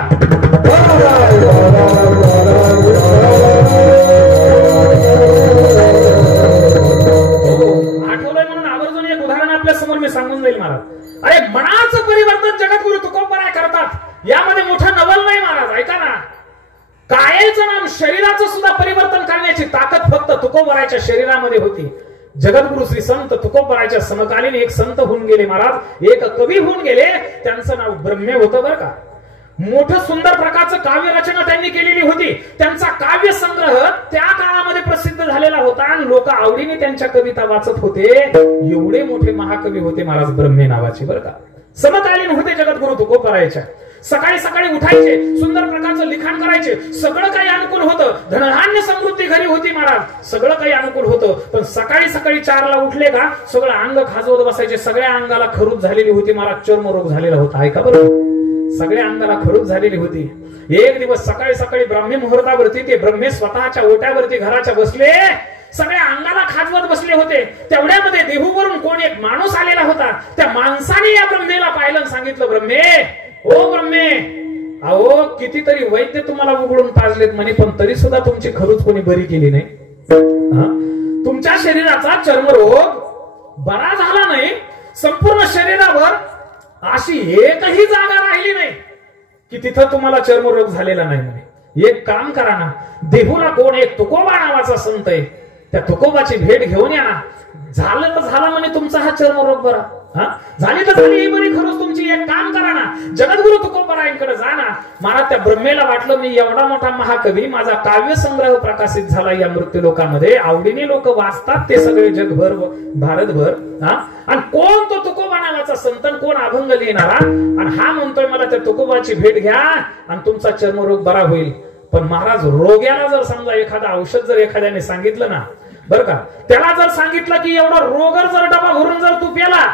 आठवलंय म्हणून आवर्जून एक उदाहरण आपल्या समोर मी सांगून जाईल महाराज. अरे मनाचं परिवर्तन जगद्गुरु तुकोबराय करतात. यामध्ये मोठं नवल नाही महाराज. ऐका ना, कायेचं नाम शरीराचं सुद्धा परिवर्तन करण्याची ताकद फक्त तुकोबरायच्या शरीरामध्ये होती. जगद्गुरु श्री संत तुकोबरायच्या समकालीन एक संत होऊन गेले महाराज, एक कवी होऊन गेले. त्यांचं नाव ब्रह्मे होतं बरं का. मोठं सुंदर प्रकारचं काव्य रचना त्यांनी केलेली होती. त्यांचा काव्य संग्रह त्या काळामध्ये प्रसिद्ध झालेला होता आणि लोक आवडीने त्यांच्या कविता वाचत होते. एवढे मोठे महाकवी होते महाराज ब्रह्मे नावाचे बरं का. समकालीन होते जगद्गुरु तुकोबरायच्या. सकाळी सकाळी उठायचे, सुंदर प्रकारचं लिखाण करायचे. सगळं काही अनुकूल होतं. धनधान्य समृद्धी घरी होती महाराज. सगळं काही अनुकूल होतं. पण सकाळी सकाळी 4ला उठले का सगळं अंग खाजवत बसायचे. सगळ्या अंगाला खरूज झालेली होती महाराज. चर्मरोग झालेला होता. ऐका बरोबर, सगळ्या अंगाला खरूज झालेली होती. एक दिवस सकाळी सकाळी ब्राह्मी मुहूर्तावरती ते ब्रह्मे स्वतःच्या ओट्यावरती घराच्या बसले. सगळ्या अंगाला खाजवत बसले होते. तेवढ्यामध्ये देहूवरून कोण एक माणूस आलेला होता. त्या माणसाने या ब्रह्मेला पाहिलं आणि सांगितलं, ब्रह्मे, ओ ब्रह्मे, अहो कितीतरी वैद्य तुम्हाला उघडून पाजलेत म्हणे, पण तरी सुद्धा तुमची खरूज कोणी बरी केली नाही. तुमच्या शरीराचा चर्मरोग बरा झाला नाही. संपूर्ण शरीरावर अशी एकही जागा राहिली नाही की तिथं तुम्हाला चर्मरोग झालेला नाही म्हणे. एक काम करा ना, देहूला कोण एक तुकोबा नावाचा संत आहे, त्या तुकोबाची भेट घेऊन या ना. झालं तर झालं म्हणे तुमचा हा चर्मरोग बरा. हा झाली तर झाली ही बरी खरंच तुमची. एक काम करा ना, जगद्गुरु तुकोबारायांकडे जा ना. मला त्या ब्रह्मेला वाटलं मी एवढा मोठा महाकवी, माझा काव्य संग्रह प्रकाशित झाला या मृत्यूलोकामध्ये, आवडीने लोक वाचतात ते सगळे जगभर भारतभर. हा आणि कोण तो तुकोबा नावाचा संत, कोण अभंग लिहिणारा, आणि हा म्हणतोय मला त्या तुकोबाची भेट घ्या आणि तुमचा चर्मरोग बरा होईल. पण महाराज रोग्याला जर समजा एखादा औषध जर एखाद्याने सांगितलं ना, बर का, त्याला जर सांगितलं की एवढा रोगर जर डबा भरून जर तू प्याला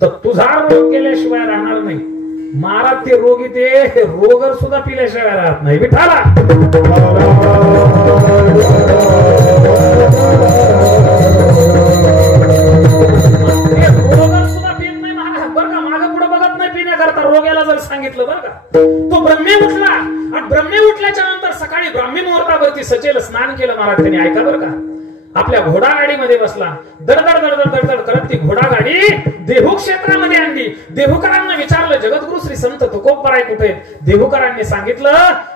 तर तुझा रोग केल्याशिवाय राहणार नाही. महाराज ते रोगी ते रोगर सुद्धा पिल्याशिवाय राहत नाही. विठाला रोगर सुद्धा पित नाही महाराज, बर का, मागे पुढे बघत नाही पिण्याकरता. रोग्याला जर सांगितलं बर का, तो ब्रह्मे उठला आणि ब्रह्मे उठल्याच्या नंतर सकाळी ब्राह्मी मुहूर्तावरती सचेल स्नान केलं महाराज त्यांनी. ऐका बर का, आपल्या घोडागाडीमध्ये बसला, दडदड दडदड दडदड करत ती घोडागाडी देहू क्षेत्रामध्ये आणली. देहूकरांना विचारलं जगद्गुरु श्री संत तुकोबराय कुठे? देहूकरांनी सांगितलं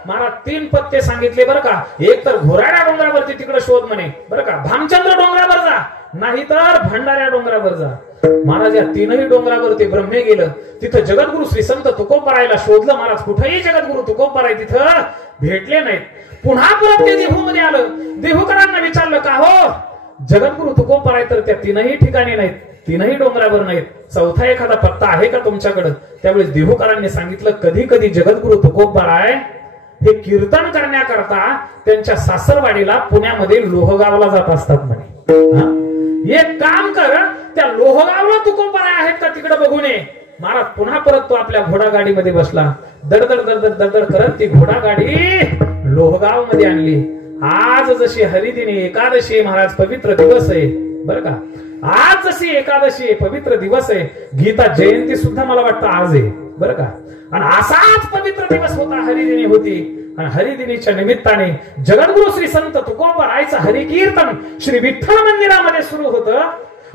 महाराज 3 पत्ते सांगितले बरं का. एक तर घोराड्या डोंगरावरती तिकडे शोध म्हणे बरं का, भामचंद्र डोंगरावर जा, नाही तर भंडाऱ्या डोंगरावर जा. महाराज या 3ही डोंगरावरती ब्रह्मे गेलं. तिथं जगद्गुरु श्री संत तुकोबरायला शोधलं महाराज. कुठेही जगद्गुरु तुकोबराय तिथं भेटले नाहीत. पुन्हा परत ते देहूमध्ये आलं. देहूकरांना विचारलं का हो जगद्गुरु तुकोबराय तर त्या 3ही ठिकाणी नाहीत, 3ही डोंगरावर नाहीत, चौथा एखादा पत्ता आहे का तुमच्याकडे? त्यावेळेस देहूकरांनी सांगितलं कधी कधी जगद्गुरु तुकोबराय हे कीर्तन करण्याकरता त्यांच्या सासरवाडीला पुण्यामध्ये लोहगावला जात असतात म्हणे. एक काम कर, त्या लोहगावला तुकोबराय आहेत का तिकडे बघून ये. महाराज पुन्हा परत तो आपल्या घोडागाडीमध्ये बसला. दडदड दडदड दडदड करत ती घोडागाडी लोहगाव मध्ये आणली. आज जशी हरिदिनी एकादशी महाराज पवित्र दिवस आहे बरं का, आज जशी एकादशी आहे पवित्र दिवस आहे, गीता जयंती सुद्धा मला वाटतं आज आहे बरं का. आणि असाच पवित्र दिवस होता, हरिदिनी होती. आणि हरिदिनीच्या निमित्ताने जगद्गुरु श्री संत तुकोबरायचं हरिकीर्तन श्री विठ्ठल मंदिरामध्ये सुरू होतं.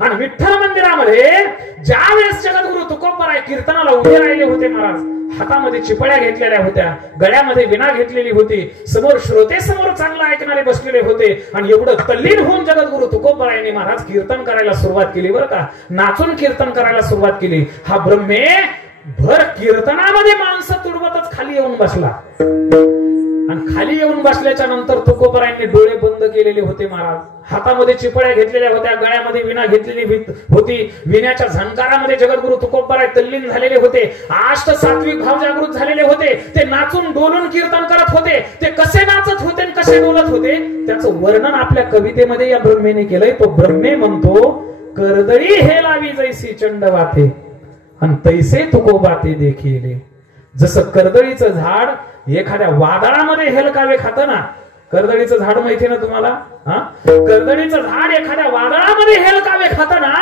आणि विठ्ठल मंदिरामध्ये ज्या वेळेस जगद्गुरु तुकोबराय कीर्तनाला उभे राहिले होते महाराज, हातामध्ये चिपळ्या घेतलेल्या होत्या, गळ्यामध्ये विणा घेतलेली होती, समोर श्रोते समोर चांगला ऐकणारे बसलेले होते. आणि एवढं तल्लीन होऊन जगद्गुरु तुकोबरायांनी महाराज कीर्तन करायला सुरुवात केली बरं का, नाचून कीर्तन करायला सुरुवात केली. हा ब्रह्मे भर कीर्तनामध्ये माणसं तुडवतच खाली येऊन बसला. आणि खाली येऊन बसल्याच्या नंतर तुकोबरायांनी डोळे बंद केलेले होते महाराज. हातामध्ये चिपळ्या घेतलेल्या होत्या, गळ्यामध्ये विणा घेतलेली होती. विण्याच्या झंकारामध्ये जगद्गुरु तुकोबराय तल्लीन झालेले होते. आष्ट सात्विक भाव जागृत झालेले होते. ते नाचून डोलून कीर्तन करत होते. ते कसे नाचत होते आणि कसे डोलत होते त्याचं वर्णन आपल्या कवितेमध्ये या ब्रह्मेने केलंय. तो ब्रह्मे म्हणतो कर्दळी हे लावी जैसी चंडवाते आणि तैसे तुकोबाते देखील. जसं कर्दळीचं झाड एखाद्या वादळामध्ये हेलकावे खात ना, कर्दळीचं झाड माहिती ना तुम्हाला, कर्दळीचं झाड एखाद्या वादळामध्ये हेलकावे खात ना,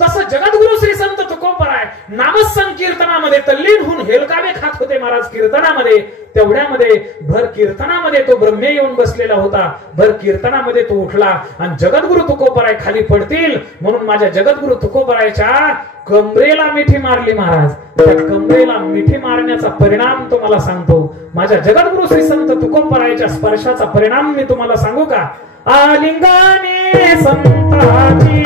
तसं जगद्गुरु श्री संत तुकोबराय नामसंकीर्तनामध्ये तल्लीन होऊन हेलकावे खात होते महाराज कीर्तनामध्ये. तेवढ्यामध्ये भर कीर्तनामध्ये तो ब्रह्मे येऊन बसलेला होता. भर कीर्तनामध्ये तो उठला आणि जगद्गुरु तुकोबराय खाली पडतील म्हणून माझ्या जगद्गुरु तुकोबरायच्या कमरेला मिठी मारली महाराज. त्या कमरेला मिठी मारण्याचा परिणाम तुम्हाला सांगतो. माझ्या जगद्गुरु श्री संत तुकोबरायच्या स्पर्शाचा परिणाम मी तुम्हाला सांगू का? आलिंगाने संताची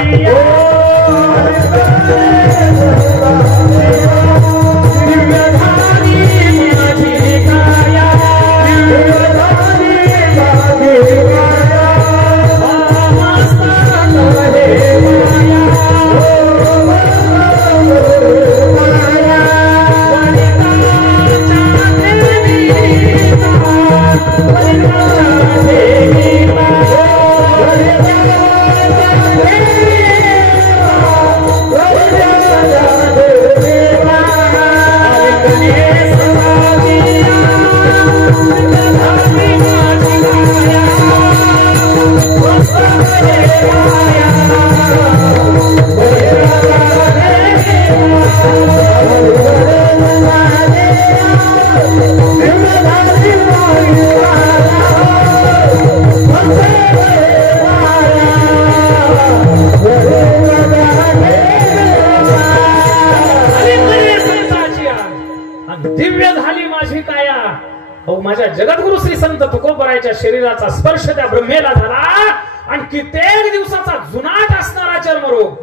दिव्य झाली माझी काया. अहो माझ्या जगद्गुरु श्री संत तुकोबरायच्या शरीराचा स्पर्श त्या ब्रह्मेला झाला आणि कित्येक दिवसाचा जुनाट असणारा चर्मरोग,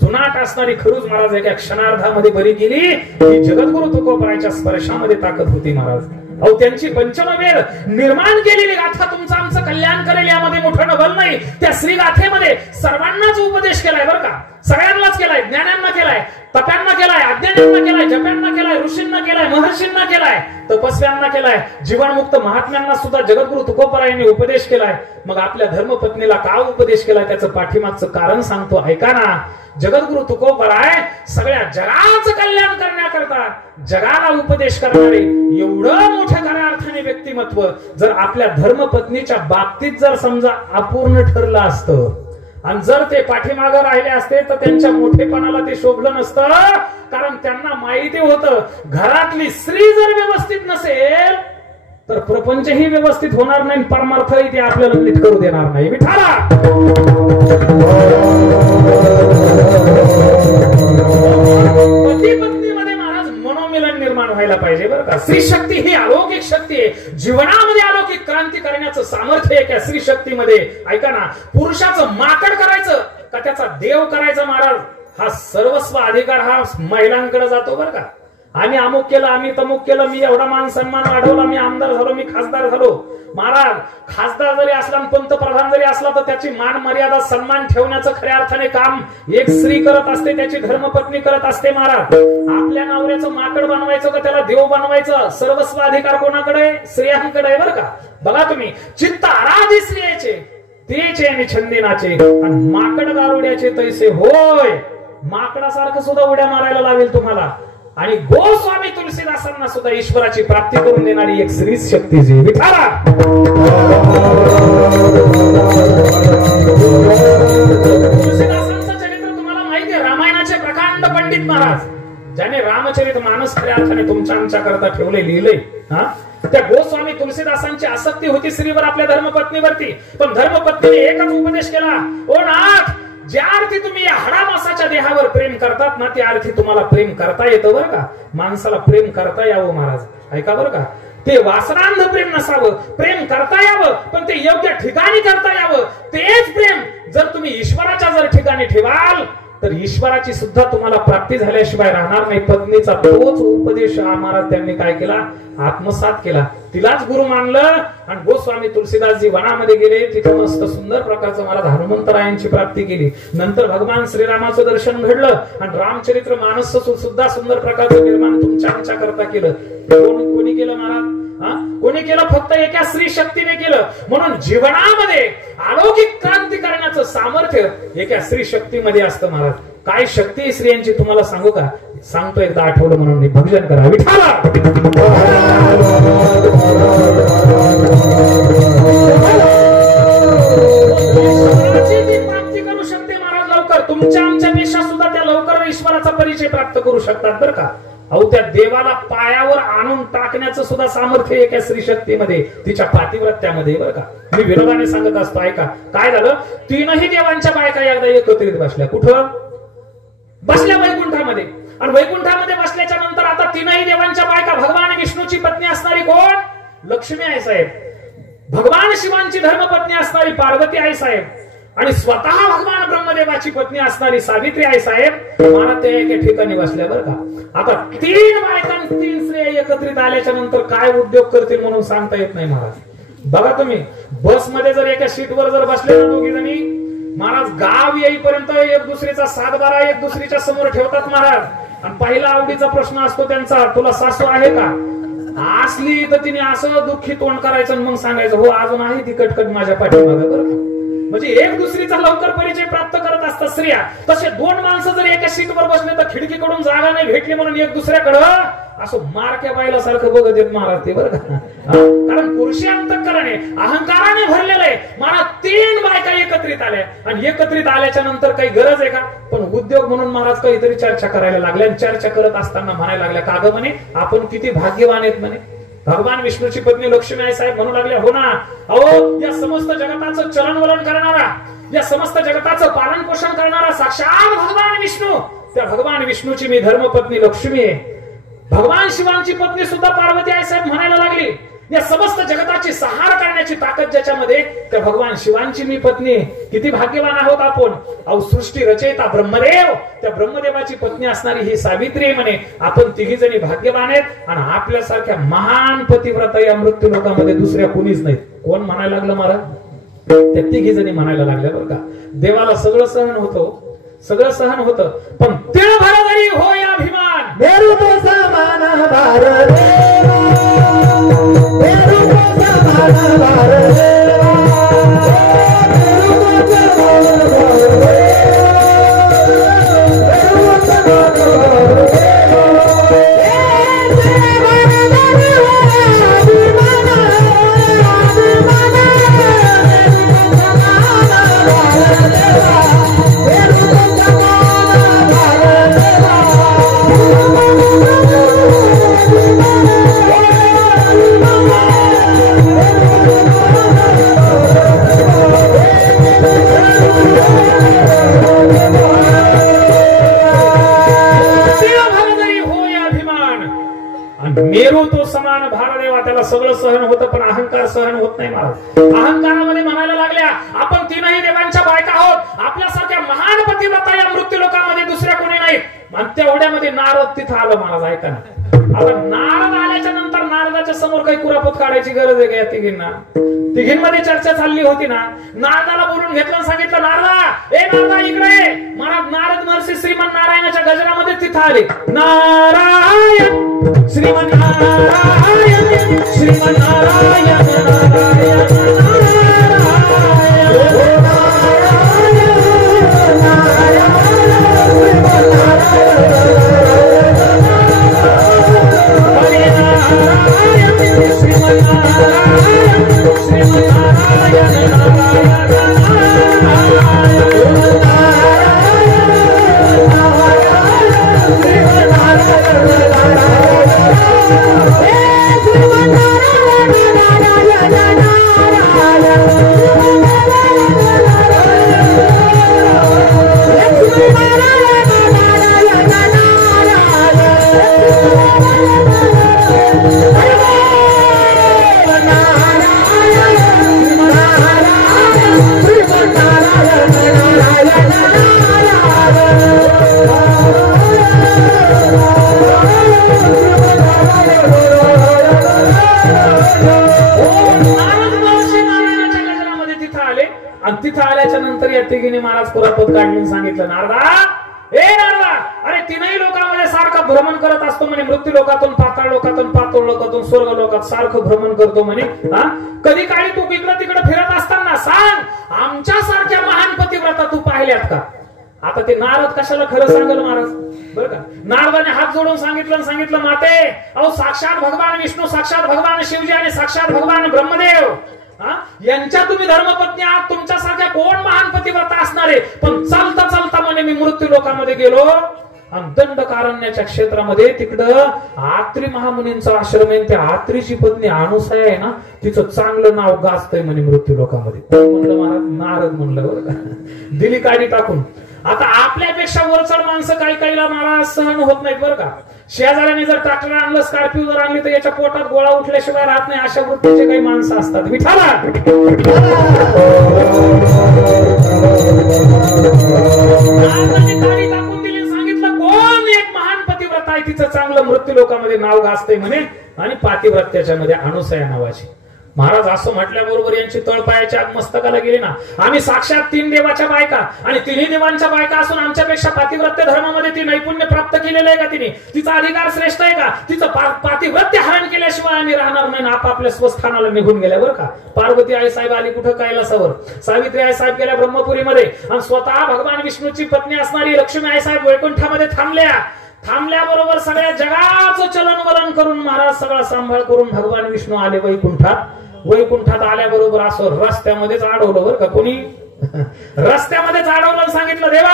जुनाट असणारी खरूज महाराज एका क्षणार्धामध्ये बरी केली. ही जगद्गुरु तुकोबरायच्या स्पर्शामध्ये ताकद होती महाराज. अहो त्यांची पंचमवेद निर्माण केलेली गाथा तुमचं आमचं कल्याण करेल यामध्ये मोठं नवल नाही. त्या श्री गाथेमध्ये सर्वांनाच उपदेश केलाय बरं का, सगळ्यांनाच केलाय, ज्ञानांना केलाय, तप्यांना केलाय, अज्ञानांना केलाय, जप्यांना केलाय, ऋषींना केलाय, महर्षींना केलाय, तपस्व्यांना केलाय, जीवनमुक्त महात्म्यांना सुद्धा जगद्गुरु तुकोबरायांनी उपदेश केलाय. मग आपल्या धर्मपत्नीला का उपदेश केलाय त्याचं पाठीमागचं कारण सांगतो, ऐका ना. जगद्गुरु तुकोबराय सगळ्या जगाचं कल्याण करण्याकरता जगाला उपदेश करणारे एवढं मोठं खऱ्या अर्थाने व्यक्तिमत्व जर आपल्या धर्मपत्नीच्या बाबतीत जर समजा अपूर्ण ठरलं असतं आणि जर ते पाठीमागं राहिले असते तर त्यांच्या मोठेपणाला ते शोभलं नसतं. कारण त्यांना माहिती होतं घरातली स्त्री जर व्यवस्थित नसेल तर प्रपंचही व्यवस्थित होणार नाही, परमार्थही ते आपल्याला नीट करू देणार नाही. विठाला पती पत्नीमध्ये महाराज मनोमिलन निर्माण व्हायला पाहिजे बरं का. स्त्री शक्ती ही अलौकिक शक्ती आहे. जीवनामध्ये अलौकिक क्रांती करण्याचं सामर्थ्य आहे त्या स्त्री शक्तीमध्ये. ऐका ना, पुरुषाचं माकड करायचं का त्याचा देव करायचा महाराज, हा सर्वस्व अधिकार हा महिलांकडे जातो बरं का. आम्ही अमुक केलं, आम्ही तमुक केलं, मी एवढा मान सन्मान वाढवला, मी आमदार झालो, मी खासदार झालो. महाराज खासदार जरी असला पंतप्रधान जरी असला तर त्याची मान मर्यादा सन्मान ठेवण्याचं खऱ्या अर्थाने काम एक स्त्री करत असते, त्याची धर्मपत्नी करत असते. महाराज आपल्या नवऱ्याचं माकड बनवायचं का त्याला देव बनवायचं, सर्वस्व अधिकार कोणाकडे, स्त्रियांकडे आहे बरं का. बघा तुम्ही, चित्त आराधी स्त्रियेचे तेचे आणि छंदिनाचे आणि माकड गारुड्याचे तैसे होय. माकडासारखं सुद्धा उड्या मारायला लागेल तुम्हाला. आणि गोस्वामी तुलसीदासांना सुद्धा ईश्वराची प्राप्ती करून देणारी एक स्त्री शक्ती जी विठाला. तुलसीदासांचं चरित्र तुम्हाला माहिती आहे, रामायणाचे प्रकांड पंडित महाराज ज्याने रामचरित मानस खऱ्या अर्थाने तुमच्या आमच्या करता ठेवले, लिहिले. त्या गोस्वामी तुलसीदासांची आसक्ती होती स्त्रीवर, आपल्या धर्मपत्नीवरती. पण धर्मपत्नीने एकच उपदेश केला, ओ नाथ, ज्या अर्थी तुम्ही या हाडामासाच्या देहावर प्रेम करतात ना त्या अर्थी तुम्हाला प्रेम करता येतं बरं का. माणसाला प्रेम करता यावं महाराज, ऐका बरं का. ते वासनांध प्रेम नसावं, प्रेम करता यावं पण ते योग्य ठिकाणी करता यावं. तेच प्रेम जर तुम्ही ईश्वराच्या जर ठिकाणी ठेवाल तर ईश्वराची सुद्धा तुम्हाला प्राप्ती झाल्याशिवाय राहणार नाही. पत्नीचा तोच उपदेश महाराज त्यांनी काय केला, आत्मसात केला. तिलाच गुरु मानलं आणि गोस्वामी तुलसीदासजी वनामध्ये गेले. तिथे मस्त सुंदर प्रकारचं मला हनुमंतरायांची प्राप्ती केली. नंतर भगवान श्रीरामाचं दर्शन घडलं आणि रामचरित्र मानस सुद्धा सुंदर प्रकारचं निर्माण तुमच्या आमच्या करता केलं. कोणी केलं महाराज, कोणी केलं, फक्त एका स्त्री शक्तीने केलं. म्हणून जीवनामध्ये अलौकिक क्रांती करण्याचं सामर्थ्य एका स्त्री शक्तीमध्ये असतं महाराज. काय शक्ती स्त्रियांची तुम्हाला सांगू का, सांगतो एकदा आठवलं म्हणून भजन करा विठाला. प्राप्ती करू शकते महाराज लवकर, तुमच्या आमच्या पेक्षा सुद्धा त्या लवकर ईश्वराचा परिचय प्राप्त करू शकतात बरं का. अहो त्या देवाला पायावर आणून टाकण्याचं सुद्धा सामर्थ्य एका स्त्री शक्तीमध्ये, तिच्या पातिव्रत्यामध्ये बरं का. मी विरोधाने सांगत असतो, ऐका काय झालं. तीनही देवांच्या बायका एकदा एकत्रित बसल्या. कुठं बसल्या? वैकुंठामध्ये. आणि वैकुंठामध्ये बसल्याच्या नंतर आता तीनही देवांच्या बायका, भगवान विष्णूची पत्नी असणारी कोण, लक्ष्मी आई साहेब, भगवान शिवांची धर्मपत्नी असणारी पार्वती आई साहेब आणि स्वतः भगवान ब्रह्मदेवाची पत्नी असणारी सावित्री आई साहेब महाराज त्या एका ठिकाणी बसल्या बरं का. आता तीन बायकां तीन स्त्रिया एकत्रित आल्याच्या नंतर काय उद्योग करतील म्हणून सांगता येत नाही महाराज. बघा तुम्ही, बसमध्ये जर एका सीटवर जर बसले ना दोघी जणी महाराज, गाव येईपर्यंत एक दुसरीचा सातबारा एक दुसरीच्या समोर ठेवतात महाराज. आणि पहिला आवडीचा प्रश्न असतो त्यांचा, तुला सासू आहे का? असली तर तिने असं दुःखी तोंड करायचं आणि मग सांगायचं, हो अजून आहे ती कटकट माझ्या पाठीमागे बरं का. म्हणजे एक दुसरीचा लवकर परिचय प्राप्त करत असतात स्त्रिया. तसे दोन माणसं जर एका सीटवर बसले तर खिडकीकडून जागा नाही भेटली म्हणून एक दुसऱ्याकडं असं मारक्या बायला सारखं बघत येत महाराज ते बरं का. कारण पुरुषी अंतःकरणे अहंकाराने भरलेलं आहे महाराज. तीन बायका एकत्रित आल्या आणि एकत्रित आल्याच्या नंतर काही गरज आहे का, पण उद्योग म्हणून महाराज काहीतरी चर्चा करायला लागल्या. आणि चर्चा करत असताना म्हणायला लागल्या, का ग म्हणे आपण किती भाग्यवान आहेत म्हणे. भगवान विष्णूची पत्नी लक्ष्मी आई साहेब म्हणू लागल्या, हो ना, अहो या समस्त जगताचं चलनवलन करणारा, या समस्त जगताचं पालन पोषण करणारा साक्षात भगवान विष्णू, त्या भगवान विष्णूची मी धर्मपत्नी लक्ष्मी आहे. भगवान शिवांची पत्नी सुद्धा पार्वती आई साहेब म्हणायला लागली, या समस्त जगताची संहार करण्याची ताकद ज्याच्यामध्ये, त्या भगवान शिवांची मी पत्नी आहे. किती भाग्यवान आहोत आपण. अहो सृष्टी रचयिता ब्रह्मदेव, त्या ब्रह्मदेवाची पत्नी असणारी ही सावित्री आहे म्हणे. आपण तिघी जणी भाग्यवान आहेत आणि आपल्यासारख्या महान पतिव्रता या मृत्यू लोकांमध्ये दुसऱ्या कोणीच नाहीत. कोण म्हणायला लागलं महाराज? त्या तिघी जणी म्हणायला लागल्या बरं का. देवाला सगळं सहन होतं, सगळं सहन होतं, पण तिळ भरदरी होय अभिमान, मेरू तो समान भारत मेरू तो समान भारत मेरू तो समान भारदेवा. त्याला सगळं सहन होतं पण अहंकार सहन होत नाही महाराज. अहंकारामध्ये म्हणायला लागल्या, आपण तीनही देवांच्या बायका आहोत, आपल्यासारख्या महान पतिव्रता या मृत्यू लोकांमध्ये दुसऱ्या कोणी नाही. आणि तेवढ्यामध्ये नारद तिथं आलं महाराज. ऐका ना, आता नारद आल्याच्या नंतर नारदाच्या समोर काही कुरापत काढायची गरज आहे का या तिघींना? तिघींमध्ये चर्चा चालली होती ना. नारदाला बोलून घेतलं, सांगितलं नारदा, ए नारदा इकडे. महाराज नारद महर्षी श्रीमन नारायणाच्या गजरामध्ये तिथं आले. नारायण श्रीमन नारायण श्रीमन नारायण नारायण महाराज कुरापत काढून सांगितलं, नारदा, ए नारदा, अरे तीनही लोकांमध्ये सारखं भ्रमण करत असतो म्हणे. मृत्यू लोकातून पाताळ लोकातून, पाताळ लोकातून स्वर्ग लोकात सारखं भ्रमण करतो म्हणे. कधी काळी तू इकडं तिकडं फिरत असताना सांग, आमच्यासारख्या महान पतिव्रता तू पाहिल्यात का? आता ते नारद कशाला खरं सांगल महाराज बरं का. नारदाने हात जोडून सांगितलं माते, अहो साक्षात भगवान विष्णू, साक्षात भगवान शिवजी आणि साक्षात भगवान ब्रह्मदेव यांच्या तुम्ही धर्मपत्नी आहात. तुमच्यासारख्या कोण महान पतिव्रता असणारे? पण चालता चालता म्हणे मी मृत्यू लोकांमध्ये गेलो आणि दंडकारण्याच्या क्षेत्रामध्ये तिकडं आत्री महामुनींचा आश्रम आहे. त्या आत्रीची पत्नी अनुसया आहे ना, तिचं चांगलं नाव गाजतंय म्हणे मृत्यू लोकांमध्ये. म्हणलं महाराज, नारद म्हणलं बरं का, दिली काढी टाकून. आता आपल्यापेक्षा वरचढ माणसं काही काहीला महाराज सहन होत नाहीत बरं का. शेजाऱ्याने जर ट्रॅक्टर आणलं, स्कॉर्पिओ जर आणली, तर याच्या पोटात गोळा उठल्याशिवाय राहत नाही. अशा वृत्तीचे काही माणसं असतात. विठाला काढी टाकून दिली, सांगितलं कोण एक महान पतिव्रता आहे, तिचं चांगलं मृत्यू लोकांमध्ये नाव गाजतंय म्हणे. आणि पातिव्रत्याच्या मध्ये अनुसया नावाची. महाराज असं म्हटल्याबरोबर यांची तळपायाच्या आग मस्तकाला गेली ना. आम्ही साक्षात तीन देवाच्या बायका आणि तिन्ही देवांच्या बायका असून आमच्यापेक्षा पातिव्रत्य धर्मामध्ये ती नैपुण्य प्राप्त केलेलं आहे का? तिने तिचा अधिकार श्रेष्ठ आहे का? तिचं पातिव्रत्य हरण केल्याशिवाय आम्ही राहणार नाही. आपापल्या स्वस्थानाला निघून गेल्या बरं का. पार्वती आई साहेब आली कुठं? कैलासावर. सावित्री आई साहेब गेल्या ब्रह्मपुरीमध्ये आणि स्वतः भगवान विष्णूची पत्नी असणारी लक्ष्मी आई साहेब वैकुंठामध्ये थांबल्याबरोबर सगळ्या जगाचं चलनवलन करून महाराज सगळा सांभाळ करून भगवान विष्णू आले वैकुंठात. वैकुंठात आल्याबरोबर असं रस्त्यामध्येच अडवलं बरं का कोणी. रस्त्यामध्येच अडवलं, सांगितलं देवा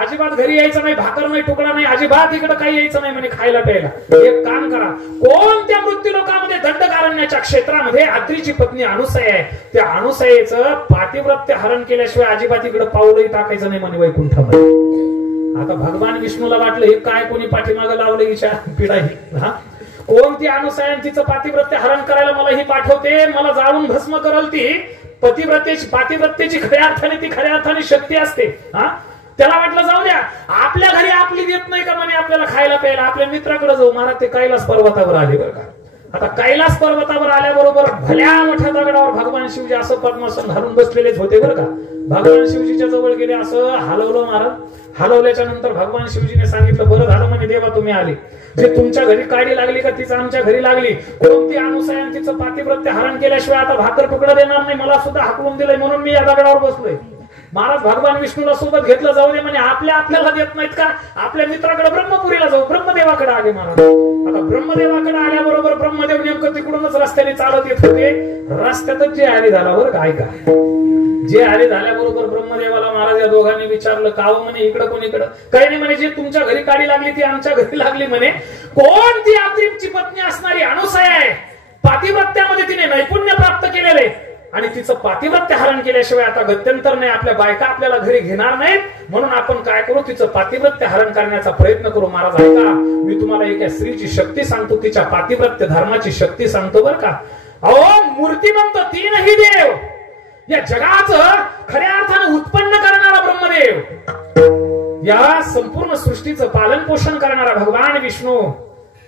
अजिबात घरी यायचं नाही, भाकर नाही, तुकडा नाही, अजिबात इकडे काही यायचं नाही म्हणे खायला प्यायला. एक काम करा, कोणत्या मृत्यू लोकांमध्ये दंडकारण्याच्या क्षेत्रामध्ये आत्रीची पत्नी अनुसया आहे, त्या अनुसयेचं पातिव्रत्य हरण केल्याशिवाय अजिबात इकडे पाऊलही टाकायचं नाही म्हणे वैकुंठामध्ये. आता भगवान विष्णूला वाटलं हे काय कोणी पाठीमागं लावलं हिच्या पिढाही, हा कोणती अनुसया तिचं पातिव्रत्य हरण करायला मला ही पाठवते, मला जाळून भस्म करल ती पातिव्रत्याची खऱ्या अर्थाने शक्ती असते, हा त्याला वाटलं जाऊ द्या आपल्या घरी आपली देत नाही का म्हणे आपल्याला खायला प्यायला, आपल्या मित्राकडे जाऊ. महाराज ते कैलास पर्वतावर आले बरं का. आता कैलास पर्वतावर आल्याबरोबर भल्या मोठ्या दगडावर भगवान शिवजी असं पद्मासन घालून बसलेलेच होते बरं का. भगवान शिवजीच्या जवळ गेले, असं हलवलं महाराज. हलवल्याच्या नंतर भगवान शिवजीने सांगितलं बरं झालं म्हणे देवा तुम्ही आले, जे तुमच्या घरी काडी लागली का तीच आमच्या घरी लागली. कोणती अनुसया तिचं पातिव्रत्य हरण केल्याशिवाय आता भाकर तुकडा देणार नाही, मला सुद्धा हाकलून दिलंय म्हणून मी या दगडावर बसलोय. महाराज भगवान विष्णूला सोबत घेतलं, जाऊ दे म्हणे आपल्याला देत नाहीत का, आपल्या मित्राकडे ब्रह्मपुरीला जाऊ. ब्रह्मदेवाकडे आले महाराज. आता ब्रह्मदेवाकडे आल्याबरोबर ब्रह्मदेव नेमकं तिकडूनच रस्त्याने चालत येत होते. रस्त्यातच जे हरी झाला बरं का, ऐका. जे हरी झाल्याबरोबर ब्रह्मदेवाला महाराज या दोघांनी विचारलं का म्हणे इकडं कोण इकडं, काही नाही म्हणे जे तुमच्या घरी काडी लागली ती आमच्या घरी लागली म्हणे. कोण ती अत्रीची पत्नी असणारी अनुसया आहे, पातिव्रत्यामध्ये तिने नैपुण्य प्राप्त केलेले आणि तिचं पातिव्रत्य हरण केल्याशिवाय आता गत्यंतर नाही, आपल्या बायका आपल्याला घरी घेणार नाहीत, म्हणून आपण काय करू तिचं पातिव्रत्य हरण करण्याचा प्रयत्न करू. महाराज ऐका, मी तुम्हाला एका स्त्रीची शक्ती सांगतो, तिच्या पातिव्रत्य धर्माची शक्ती सांगतो बरं का. अहो मूर्तिमंत तीनही देव, या जगाचं खऱ्या अर्थानं उत्पन्न करणारा ब्रह्मदेव, या संपूर्ण सृष्टीचं पालन पोषण करणारा भगवान विष्णू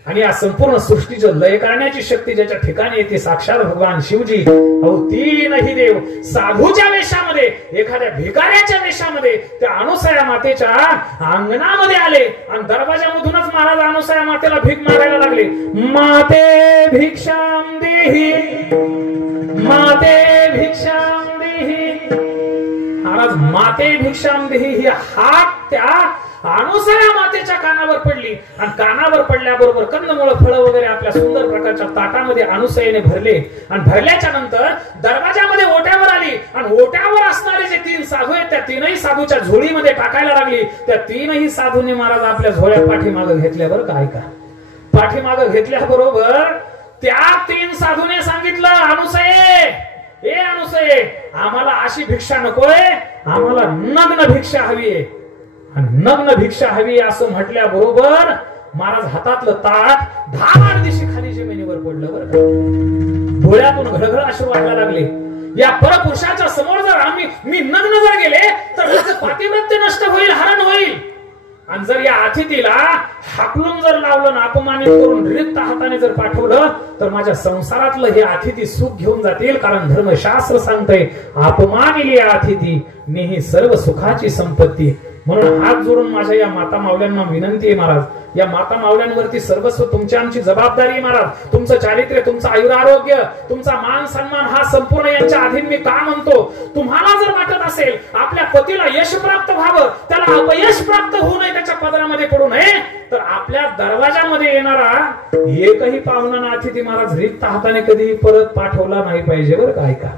आणि या संपूर्ण सृष्टीचं लय करण्याची शक्ती ज्याच्या ठिकाणी येते साक्षात भगवान शिवजी. अहो तीनही देव साधूच्या वेशामध्ये, एखाद्या भिकाऱ्याच्या वेशामध्ये त्या अनुसया मातेच्या अंगणामध्ये आले आणि दरवाजामधूनच महाराज अनुसया मातेला भीक मारायला लागले. माते भिक्षाम देही, माते भिक्षाम देही. महाराज माते भिक्षाम देही ही हात त्या अनुसया मातेच्या कानावर पडली आणि कानावर पडल्याबरोबर कंदमुळं फळं वगैरे आपल्या सुंदर प्रकारच्या ताटामध्ये अनुसयेने भरले आणि भरल्याच्या नंतर दरवाजामध्ये ओट्यावर आली आणि ओट्यावर असणारे जे तीन साधू आहेत त्या तीनही साधूच्या झोळीमध्ये टाकायला लागली. त्या तीनही साधूंनी महाराज आपल्या झोळ्या पाठीमागं घेतल्या बरं का. ऐका, पाठीमागं घेतल्याबरोबर त्या तीन साधूने सांगितलं अनुसये, ए अनुसये आम्हाला अशी भिक्षा नकोय, आम्हाला नग्न भिक्षा हवीये. नग्न भिक्षा हवी असं म्हटल्याबरोबर महाराज हातातलं ताट धाड दिशी खाली जमिनीवर पडलं बरं का. डोळ्यातून घडघड अश्रू वाटायला लागले. या परपुरुषाच्या समोर जर मी नग्न जर गेले तर माझं पातिव्रत्य नष्ट होईल, हरण होईल. आणि जर या अतिथीला हाकलून जर लावलं ना, अपमानित करून रिक्त हाताने जर पाठवलं तर माझ्या संसारातलं हे अतिथी सुख घेऊन जातील. कारण धर्मशास्त्र सांगतंय अपमानिली अतिथी नेही सर्व सुखाची संपत्ती. म्हणून हात जोडून माझ्या या माता मावल्यांना विनंती आहे महाराज, या माता मावल्यांवरती सर्वस्व तुमची आमची जबाबदारी आहे महाराज. तुमचं चारित्र्य, तुमचं आयुरारोग्य, तुमचा मान सन्मान हा संपूर्ण यांच्या अधीन मी का म्हणतो. तुम्हाला जर वाटत असेल आपल्या पतीला यश प्राप्त व्हावं, त्याला अपयश प्राप्त होऊ नये, त्याच्या पदरामध्ये पडू नये, तर आपल्या दरवाजामध्ये येणारा एकही पाहुणा अतिथी महाराज रिक्त हाताने कधी परत पाठवला नाही पाहिजे बरं का. ऐका,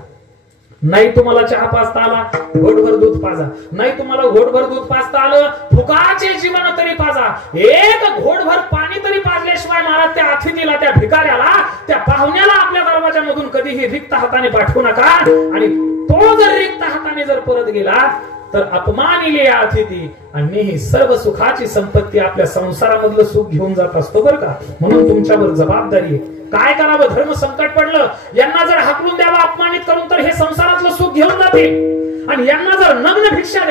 नाही तुम्हाला चहा पाजता आला घोटभर दूध पाजा, नाही तुम्हाला घोटभर दूध पाजता आलं फुकाचे जीवन तरी पाजा, एक घोटभर पाणी तरी पाजल्याशिवाय महाराज त्या अतिथीला, त्या भिकाऱ्याला, त्या पाहुण्याला आपल्या दरवाजामधून कधीही रिक्त हाताने पाठवू नका. आणि तो जर रिक्त हाताने जर परत गेला तर अपमानिले अतिथी आणि ही सर्व सुखाची संपत्ती आपल्या संसारामधलं सुख घेऊन जात असतो बरं का. म्हणून तुमच्यावर जबाबदारी आहे. काय करावं, धर्म संकट पडलं, यांना जर हाकलून द्यावं अपमानित करून तर हे संसारातलं सुख घेऊन जातील. आणि यांना जर नग्न भिक्षा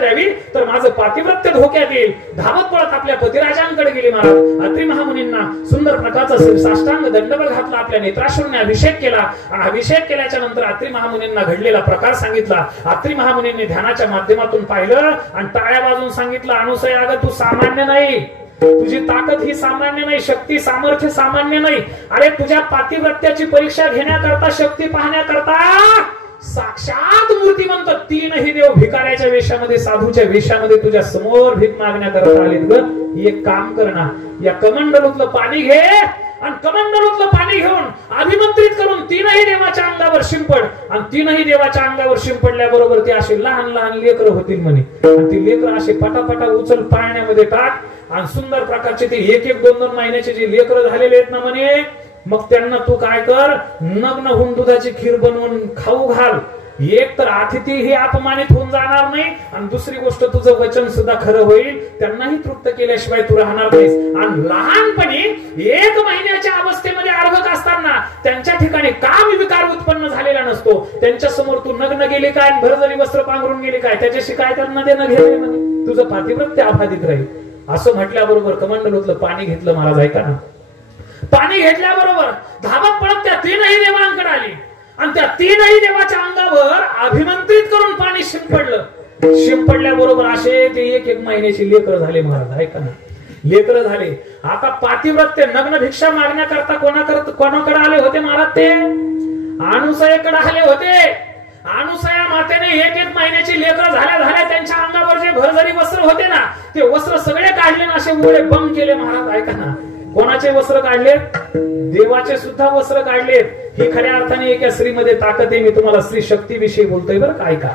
द्यावी तर माझं पातिव्रत्य धोक्यात येईल. धावत पळत आपल्या पतिराजांकडे गेली महाराज. अत्रि महामुनींना सुंदर प्रकारचा साष्टांग दंडवत घातला, आपल्या नेत्राश्रूने अभिषेक केला आणि अभिषेक केल्याच्या नंतर अत्रि महामुनींना घडलेला प्रकार सांगितला. अत्रि महामुनींनी ध्यानाच्या माध्यमातून पाहिलं आणि टाळ्या वाजून सांगितलं, अनुसया अगं तू सामान्य नाही, तुझी ताकद ही सामान्य नाही, शक्ती सामर्थ्य सामान्य नाही. अरे तुझ्या पातिव्रत्याची परीक्षा घेण्याकरता, शक्ती पाहण्याकरता साक्षात मूर्तिमंत तीनही देव भिकाऱ्याच्या वेशामध्ये, साधूच्या वेशामध्ये तुझ्या समोर भीक मागण्याकरता आलेत ग. एक काम कर ना, या कमंडलूतलं पाणी घे आणि कमंडलूतलं पाणी घेऊन अभिमंत्रित करून तीनही देवाच्या अंगावर शिंपड. आणि तीनही देवाच्या अंगावर शिंपडल्याबरोबर ते असे लहान लहान लेकरं होतील म्हणे. आणि ती लेकरं असे पटापटा उचल पाण्यामध्ये टाक आणि सुंदर प्रकारचे ते एक एक दोन दोन महिन्याचे जे लेकरं झालेले आहेत ना म्हणे, मग त्यांना तू काय कर, नग्न होऊन दुधाची खीर बनवून खाऊ घाल एक तर अतिथी ही अपमानित होऊन जाणार नाही, आणि दुसरी गोष्ट तुझं वचन सुद्धा खरं होईल, त्यांनाही तृप्त केल्याशिवाय तू राहणार नाहीस. आणि लहानपणी 1 महिन्याच्या अवस्थेमध्ये अर्भक असताना त्यांच्या ठिकाणी काम विकार उत्पन्न झालेला नसतो. त्यांच्या समोर तू नग्न गेली काय, भरजरी वस्त्र पांघरून गेली काय, त्याच्याशी काय त्यांना देणं घेणे म्हणे, तुझं पातिव्रत्य अबाधित राहील. असं म्हटल्याबरोबर कमंडलूतलं पाणी घेतलं महाराज. ऐका ना, पाणी घेतल्याबरोबर धावत पडत त्या 3ही देवांकडे आली, आणि त्या 3ही देवाच्या अंगावर अभिमंत्रित करून पाणी शिंपडलं. शिंपडल्याबरोबर असे ते 1 महिन्याची लेकरं झाले महाराज. ऐका ना, लेकरं झाले. आता पातिव्रत्य नग्न भिक्षा मागण्याकरता कोणाकडे आले होते महाराज? ते अनुसयाकडे आले होते. अनुसया मातेने 1 महिन्याची लेकरं झाल्या त्यांच्या अंगावर जे भरजरी वस्त्र होते ना, ते वस्त्र सगळे काढले ना, असे उघडे बंद केले महाराज. ऐका ना, कोणाचे वस्त्र काढले? देवाचे सुद्धा वस्त्र काढले. ही खऱ्या अर्थाने एका स्त्रीमध्ये ताकद आहे. मी तुम्हाला स्त्री शक्तीविषयी बोलतोय बरं का. ऐका,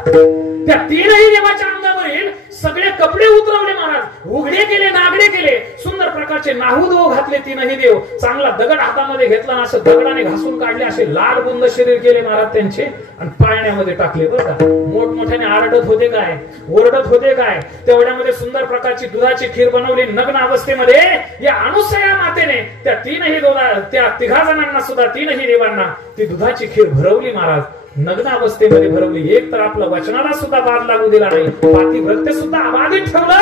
त्या 3ही देवाच्या अंगावरील सगळे कपडे उतरवले महाराज, उघडे केले, नागडे केले, सुंदर प्रकारचे नाहूदो घातले 3ही देव. चांगला दगड हातामध्ये घेतला ना, असं दगडाने घासून काढले, असे लाल बुंद शरीर केले महाराज त्यांचे, आणि पाळण्यामध्ये टाकले बरं का. मोठमोठ्याने आरडत होते काय, ओरडत होते काय. तेवढ्यामध्ये सुंदर प्रकारची दुधाची खीर बनवली नग्न अवस्थेमध्ये. या अनुसया मातेने त्या 3 जणांना सुद्धा 3ही देवांना ती दुधाची खीर भरवली महाराज. नग्न अवस्थेमध्ये भरवली. एक तर आपल्या वचनाला सुद्धा बाद लागू दिला नाही, पातिव्रत्य सुद्धा अबाधित ठेवलं,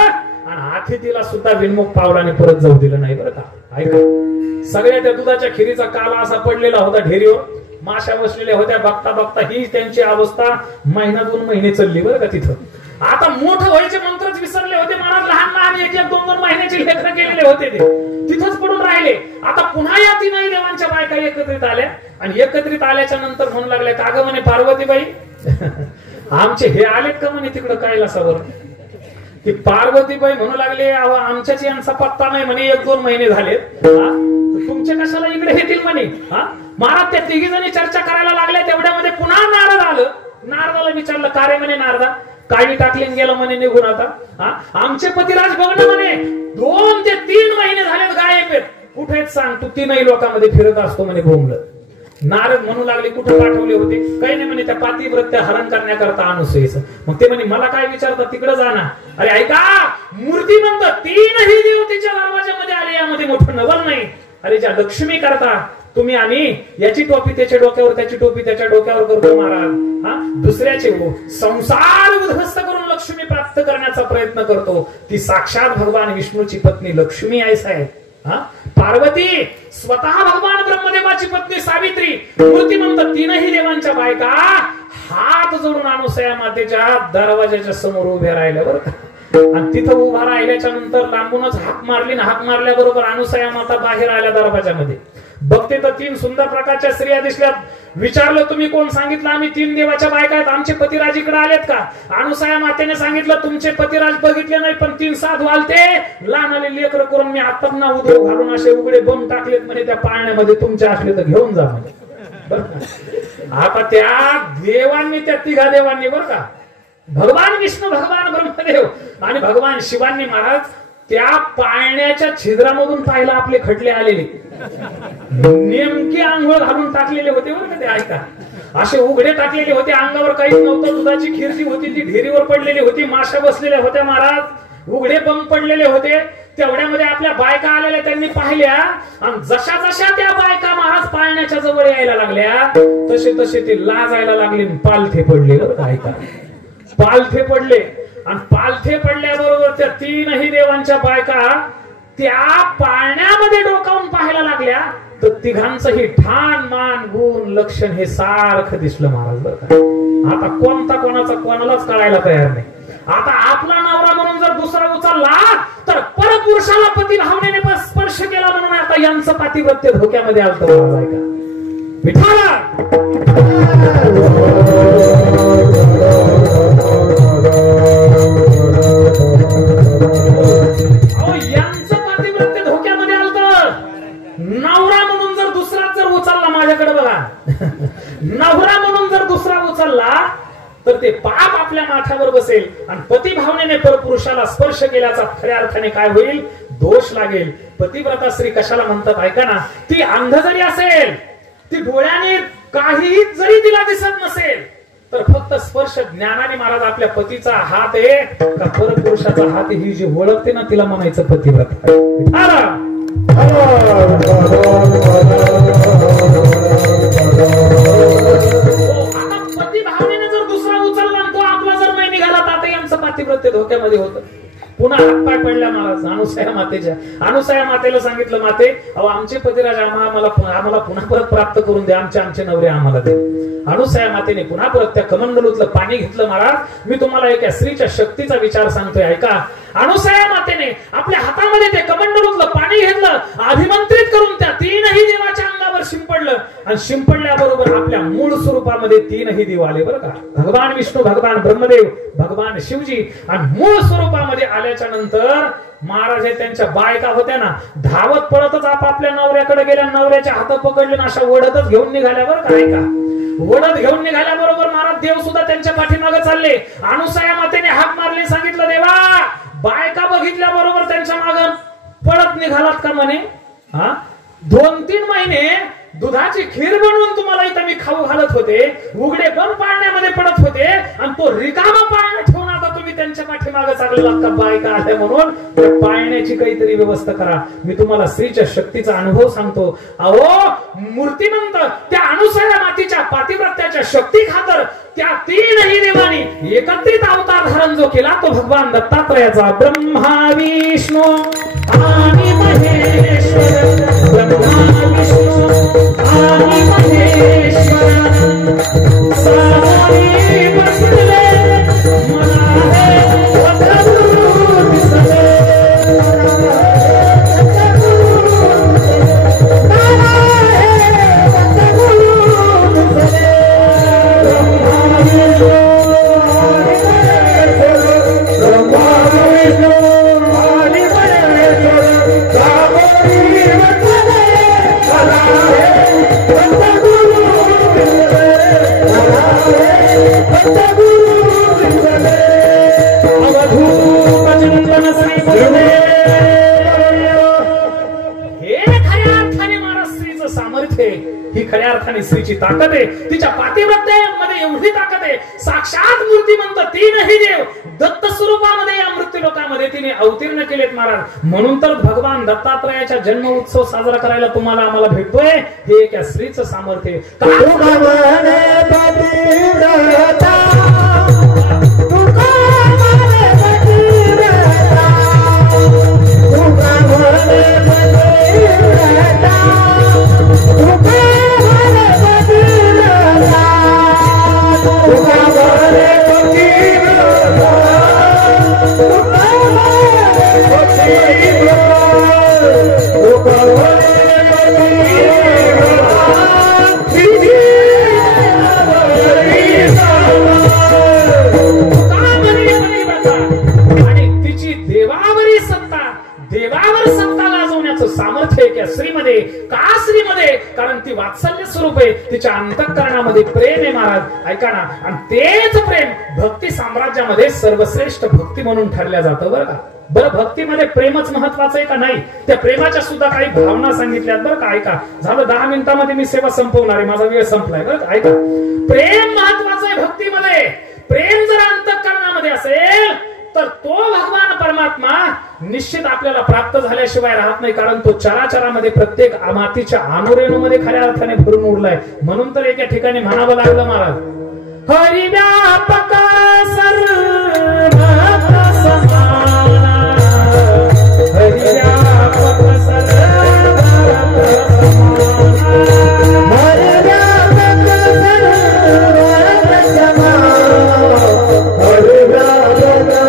आणि अतिथीला सुद्धा विनमुख पावलाने परत जाऊ दिलं नाही बरं का. ऐका, सगळ्या त्या दुधाच्या खिरीचा काला असा पडलेला होता ढेरीवर, माशा बसलेल्या होत्या. बघता बघता ही त्यांची अवस्था 1-2 महिने चालली बरं का. तिथं आता मोठं व्हायचे मंत्रच विसरले होते महाराज. लहान 1-2 महिन्याचे लेकरं केलेले होते, ते तिथंच पडून राहिले. आता पुन्हा या 3ही देवांच्या बायका एकत्रित आल्या, आणि एकत्रित आल्याच्या नंतर म्हणू लागल्या, का ग म्हणे पार्वतीबाई, आमचे हे आलेत का म्हणे तिकडं कैलासावर? ती पार्वतीबाई म्हणू लागले, आमच्याच यांचा पत्ता नाही म्हणे, 1-2 महिने झालेत, तुमचे कशाला इकडे येतील म्हणे. महाराज त्या 3घी जणी चर्चा करायला लागल्या. तेवढ्यामध्ये पुन्हा नारद आलं. नारदाला विचारलं, का रे म्हणे नारदा, काळी टाकली गेलं म्हणे निघून. आता आमचे पतिराज बघणं म्हणे 2 ते 3 महिने झालेत गायब आहेत, कुठे सांग, तू 3ही लोकांमध्ये फिरत असतो म्हणे बोंबलं. नारद म्हणू लागले, कुठे पाठवले होते? काही नाही म्हणे, त्या पातिव्रत्य हरण करण्याकरता अनुसयेचं. मग ते म्हणे, मला काय विचारतात, तिकडे जा ना. अरे ऐका, मूर्तिमंत 3ही देव तिच्या दरवाजामध्ये आले, यामध्ये मोठं नवल नाही. अरे ज्या लक्ष्मी करता तुम्ही, आम्ही याची टोपी त्याच्या डोक्यावर, त्याची टोपी त्याच्या डोक्यावर करतो महाराज. दुसऱ्याचे संसार उद्ध्वस्त करून लक्ष्मी प्राप्त करण्याचा प्रयत्न करतो. ती साक्षात भगवान विष्णूची पत्नी लक्ष्मी आहे साहेब. पार्वती स्वतः भगवान ब्रह्मदेवाची पत्नी सावित्री, मूर्तिमंत 3ही देवांच्या बायका हात जोडून अनुसया मातेच्या दरवाजाच्या समोर उभे राहिल्या बरं का. आणि तिथं उभा राहिल्याच्या नंतर लांबूनच हाक मारली ना, हाक मारल्याबरोबर अनुसया माता बाहेर आल्या दरवाजामध्ये. बघते तर 3 सुंदर प्रकारच्या स्त्रिया दिसल्यात. विचारलं, तुम्ही कोण? सांगितलं, आम्ही 3 देवाच्या बायका आहेत, आमचे पतिराज इकडे आलेत का? अनुसया मातेने सांगितलं, तुमचे पतिराज बघितले नाही, पण 3 साधू आलते, लहान आले लेकर करून मी आता ना उदो घालून असे उघडे बम टाकलेत म्हणे त्या पाळण्यामध्ये, तुमचे असले तर घेऊन जा म्हणे. आता त्या देवांनी, त्या 3 देवांनी बरं का, भगवान विष्णू, भगवान ब्रह्मदेव आणि भगवान शिवांनी महाराज त्या पाळण्याच्या छिद्रामधून पाहिला आपले खटले आलेले, नेमके आंघोळ घालून टाकलेले होते बरं का ते. ऐका, असे उघडे टाकलेले होते, अंगावर काहीच नव्हतं. दुधाची खीर जी होती ती ढेरीवर पडलेली होती, माशा बसलेल्या होत्या महाराज, उघडे बंब पडलेले होते. तेवढ्यामध्ये आपल्या बायका आलेल्या त्यांनी पाहिल्या, आणि जशा जशा त्या बायका महाराज पाळण्याच्या जवळ यायला लागल्या, तसे तसे ते लाजायला लागले, पालथे पडले बरं का. ऐका, पालथे पडले, आणि पालथे पडल्याबरोबर त्या 3ही देवांच्या बायका त्या पाळण्यामध्ये डोकावून पाहायला लागल्या, तर 3घांचंही ठाण मान गुण लक्षण हे सारखं दिसलं महाराज बरं का. आता कोणता कोणाचा कोणालाच कळायला तयार नाही. आता आपला नवरा म्हणून जर दुसरा उचलला, तर परपुरुषाला पती भावनेने स्पर्श केला म्हणून आता यांचं पातिव्रत्य धोक्यामध्ये आलं महाराज. ऐका, विठाला यांचं पातिव्रत्य धोक्यामध्ये आलं. नवरा म्हणून जर दुसरा उचलला, माझ्याकडे बघा, नवरा म्हणून जर दुसरा उचलला तर ते पाप आपल्या माथ्यावर बसेल, आणि पती भावनेने परपुरुषाला स्पर्श केल्याचा खऱ्या अर्थाने काय होईल, दोष लागेल. पतिव्रता स्त्री कशाला म्हणतात ऐका ना, ती अंध जरी असेल, ती डोळ्याने काहीही जरी तिला दिसत नसेल, तर फक्त स्पर्श ज्ञानाने महाराज आपल्या पतीचा हात आहे का परपुरुषाचा हात आहे, ही जी ओळखते ना तिला म्हणायचं पतिव्रता. आता पती भावनेने जर दुसरा उचलला तो आपला जर नाही निघाला तर आता यांचं पातिव्रत्य धोक्यामध्ये होतं. पुन्हा हातपाय पडल्या महाराज अनुसया मातेच्या. अनुसया मातेला सांगितलं, माते अहो आमचे पतिराज आम्हाला पुन्हा परत प्राप्त करून द्या, आमचे नवरे आम्हाला दे. अनुसया मातेने पुन्हा परत त्या कमंडलूतलं पाणी घेतलं. महाराज मी तुम्हाला एका स्त्रीच्या शक्तीचा विचार सांगतोय ऐका. अनुसया मातेने आपल्या हातामध्ये ते कमंडलूतलं पाणी घेतलं, अभिमंत्रित करून त्या तीनही देवाच्या अंगावर शिंपडलं आणि शिंपडल्याबरोबर आपल्या मूळ स्वरूपामध्ये तीनही देव आले बरं का. भगवान विष्णू, भगवान ब्रह्मदेव, भगवान शिवजी. आणि मूळ स्वरूपामध्ये आल्याच्या नंतर महाराज हे त्यांच्या बायका होत्या ना, धावत पळतच आपापल्या नवऱ्याकडे गेल्या, नवऱ्याच्या हात पकडले ना अशा ओढतच घेऊन निघाल्या बरं का. ऐका, ओढत घेऊन निघाल्याबरोबर महाराज देव सुद्धा त्यांच्या पाठीमागे चालले. अनुसया मातेने हाक मारली, सांगितलं देवा बायका बघितल्या बरोबर त्यांच्या मागे पळत निघालात का म्हणे. 2-3 महिने दुधाची खीर बनवून तुम्हाला इथं मी खाऊ घालत होते, उघडे पण पाळण्यामध्ये पडत होते आणि तो रिकामा पाळणा ठेवून आता तुम्ही त्यांच्या पाठीमागे चाललेला का बायका आल्या म्हणून पाळण्याची काहीतरी व्यवस्था करा. मी तुम्हाला स्त्रीच्या शक्तीचा अनुभव सांगतो. अहो मूर्तिमंत त्या अनुसया मातेच्या पातिव्रत्याच्या शक्ती खातर त्या तीनही देवानी एकत्रित अवतार धारण जो केला तो भगवान दत्तात्रयाचा. ब्रह्मा विष्णू आणि महेश्वर, ब्रह्मा विष्णू आणि महेश्वर सारी बसले मनाले वदरू दिसले. ही खऱ्या अर्थाने स्त्रीची ताकद आहे. तिच्या पातिव्रत्यामध्ये एवढी ताकद आहे, साक्षात मूर्तिमंत तीनही देव दत्त स्वरूपामध्ये या मृत्यू लोकामध्ये तिने अवतीर्ण केलेत महाराज. म्हणून तर भगवान दत्तात्रयाचा जन्म उत्सव साजरा करायला तुम्हाला आम्हाला भेटतोय. हे एका स्त्रीचं सामर्थ्य. स्त्रीमध्ये का स्त्रीमध्ये कारण ती वात्सल्य स्वरूप आहे. तिच्या अंतःकरणामध्ये प्रेम आहे महाराज. ऐका ना, आणि तेच प्रेम भक्ती साम्राज्यामध्ये सर्वश्रेष्ठ भक्ती म्हणून ठरल्या जातं बरं का. बरं भक्तीमध्ये प्रेमच महत्वाचं आहे का नाही, त्या प्रेमाच्या सुद्धा काही भावना सांगितल्यात बरं का. ऐका, झालं 10 मिनिटांमध्ये मी सेवा संपवणार आहे, माझा वेळ संपलाय बरं का. ऐका, प्रेम महत्वाचं आहे भक्तीमध्ये. प्रेम जर अंतःकरणामध्ये असेल तर तो भगवान परमात्मा निश्चित आपल्याला प्राप्त झाल्याशिवाय राहत नाही. कारण तो चराचरामध्ये प्रत्येक मातीच्या अनुरेणूमध्ये खऱ्या अर्थाने भरून उरलाय. म्हणून तर एका ठिकाणी म्हणावं लागलं महाराज, हरी व्यापक सर्व समाना, हरी व्यापक सर्व समाना, हरी व्यापक सर्व समाना, हरी व्यापक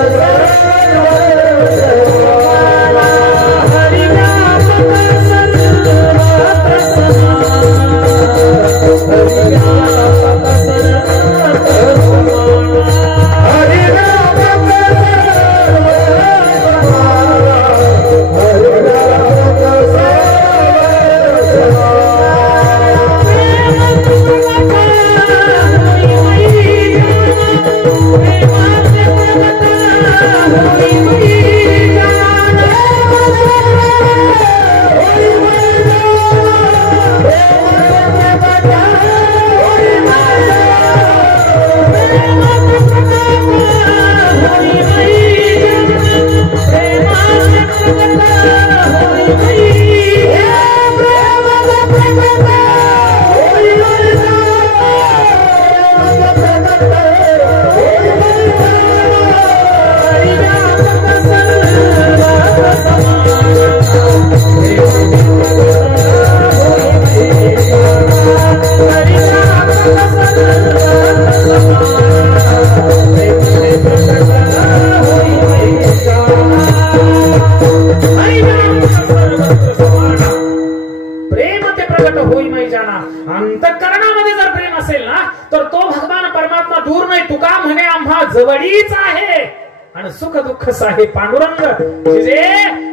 हरि निकट होई मै जाना. अंतःकरणामध्ये जर प्रेम असेल ना तर तो भगवान परमात्मा दूर नाही, तुका म्हणे आम्हा जवळीच आहे आणि सुख दुःख साहे पांडुरंग. जे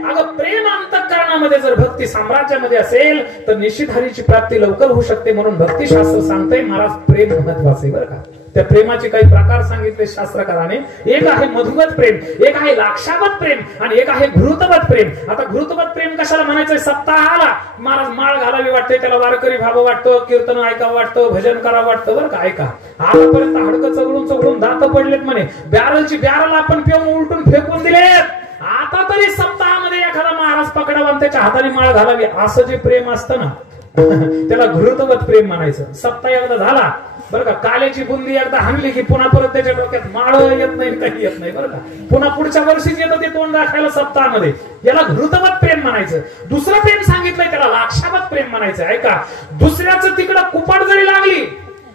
अगं प्रेम अंतःकरणामध्ये जर भक्ती साम्राज्यामध्ये असेल तर निश्चित हरीची प्राप्ती लवकर होऊ शकते. म्हणून भक्तिशास्त्र सांगतंय महाराज प्रेम महत्वाचे आहे बरं का. त्या प्रेमाचे काही प्रकार सांगितले शास्त्रकाराने. एक आहे मधुवत प्रेम, एक आहे लाक्षावत प्रेम आणि एक आहे घृतवत प्रेम. आता घृतवत प्रेम कशाला म्हणायचंय? सप्ताहाला महाराज माळ घालावी वाटते, त्याला वारकरी व्हावं वाटतं, कीर्तन ऐकावं वाटतं, भजन करावं वाटतं बरं का. ऐका, आतापर्यंत हाडकं चगळून चगळून दात पडलेत म्हणे, बॅरलची बॅरल आपण पिऊन उलटून फेकून दिलेत. आता तरी सप्ताहामध्ये एखादा महाराज पकडावा आणि त्याच्या हाताने माळ घालावी, असं जे प्रेम असतं ना त्याला घृतवत प्रेम म्हणायचं. सप्ताह एकदा झाला बरं का, काल्याची बुंदी एकदा हाणली की पुन्हा परत त्याच्या डोक्यात माळ येत नाही, काही येत नाही बरं का. पुन्हा पुढच्या वर्षीच येतं ते तोंड दाखवायला सप्ताहामध्ये. याला घृतवत प्रेम म्हणायचं. दुसरं प्रेम सांगितलंय त्याला लाक्षावत प्रेम म्हणायचं. ऐका, दुसऱ्याचं तिकडं कुपाट जरी लागली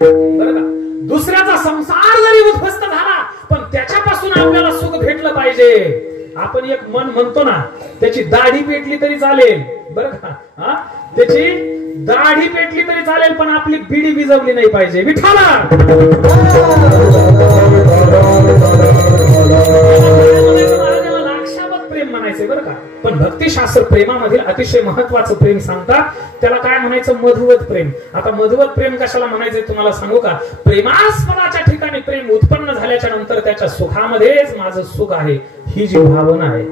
बरं का, दुसऱ्याचा संसार जरी उद्ध्वस्त झाला पण त्याच्यापासून आपल्याला सुख भेटलं पाहिजे. आपण एक मन म्हणतो ना, त्याची दाढी पेटली तरी चालेल बरं का, त्याची दाढी पेटली तरी चालेल पण आपली बिडी विजवली नाही पाहिजे. विठाला लाक्षावत प्रेम म्हणायचंय बरं का. पण भक्तिशास्त्र प्रेमामधील अतिशय महत्वाचं प्रेम सांगतात, त्याला काय म्हणायचं? मधुवत प्रेम. आता मधुवत प्रेम कशाला म्हणायचंय तुम्हाला सांगू का? प्रेमास्पदाच्या ठिकाणी प्रेम उत्पन्न झाल्याच्या नंतर त्याच्या सुखामध्येच माझं सुख आहे ही जी भावना आहे,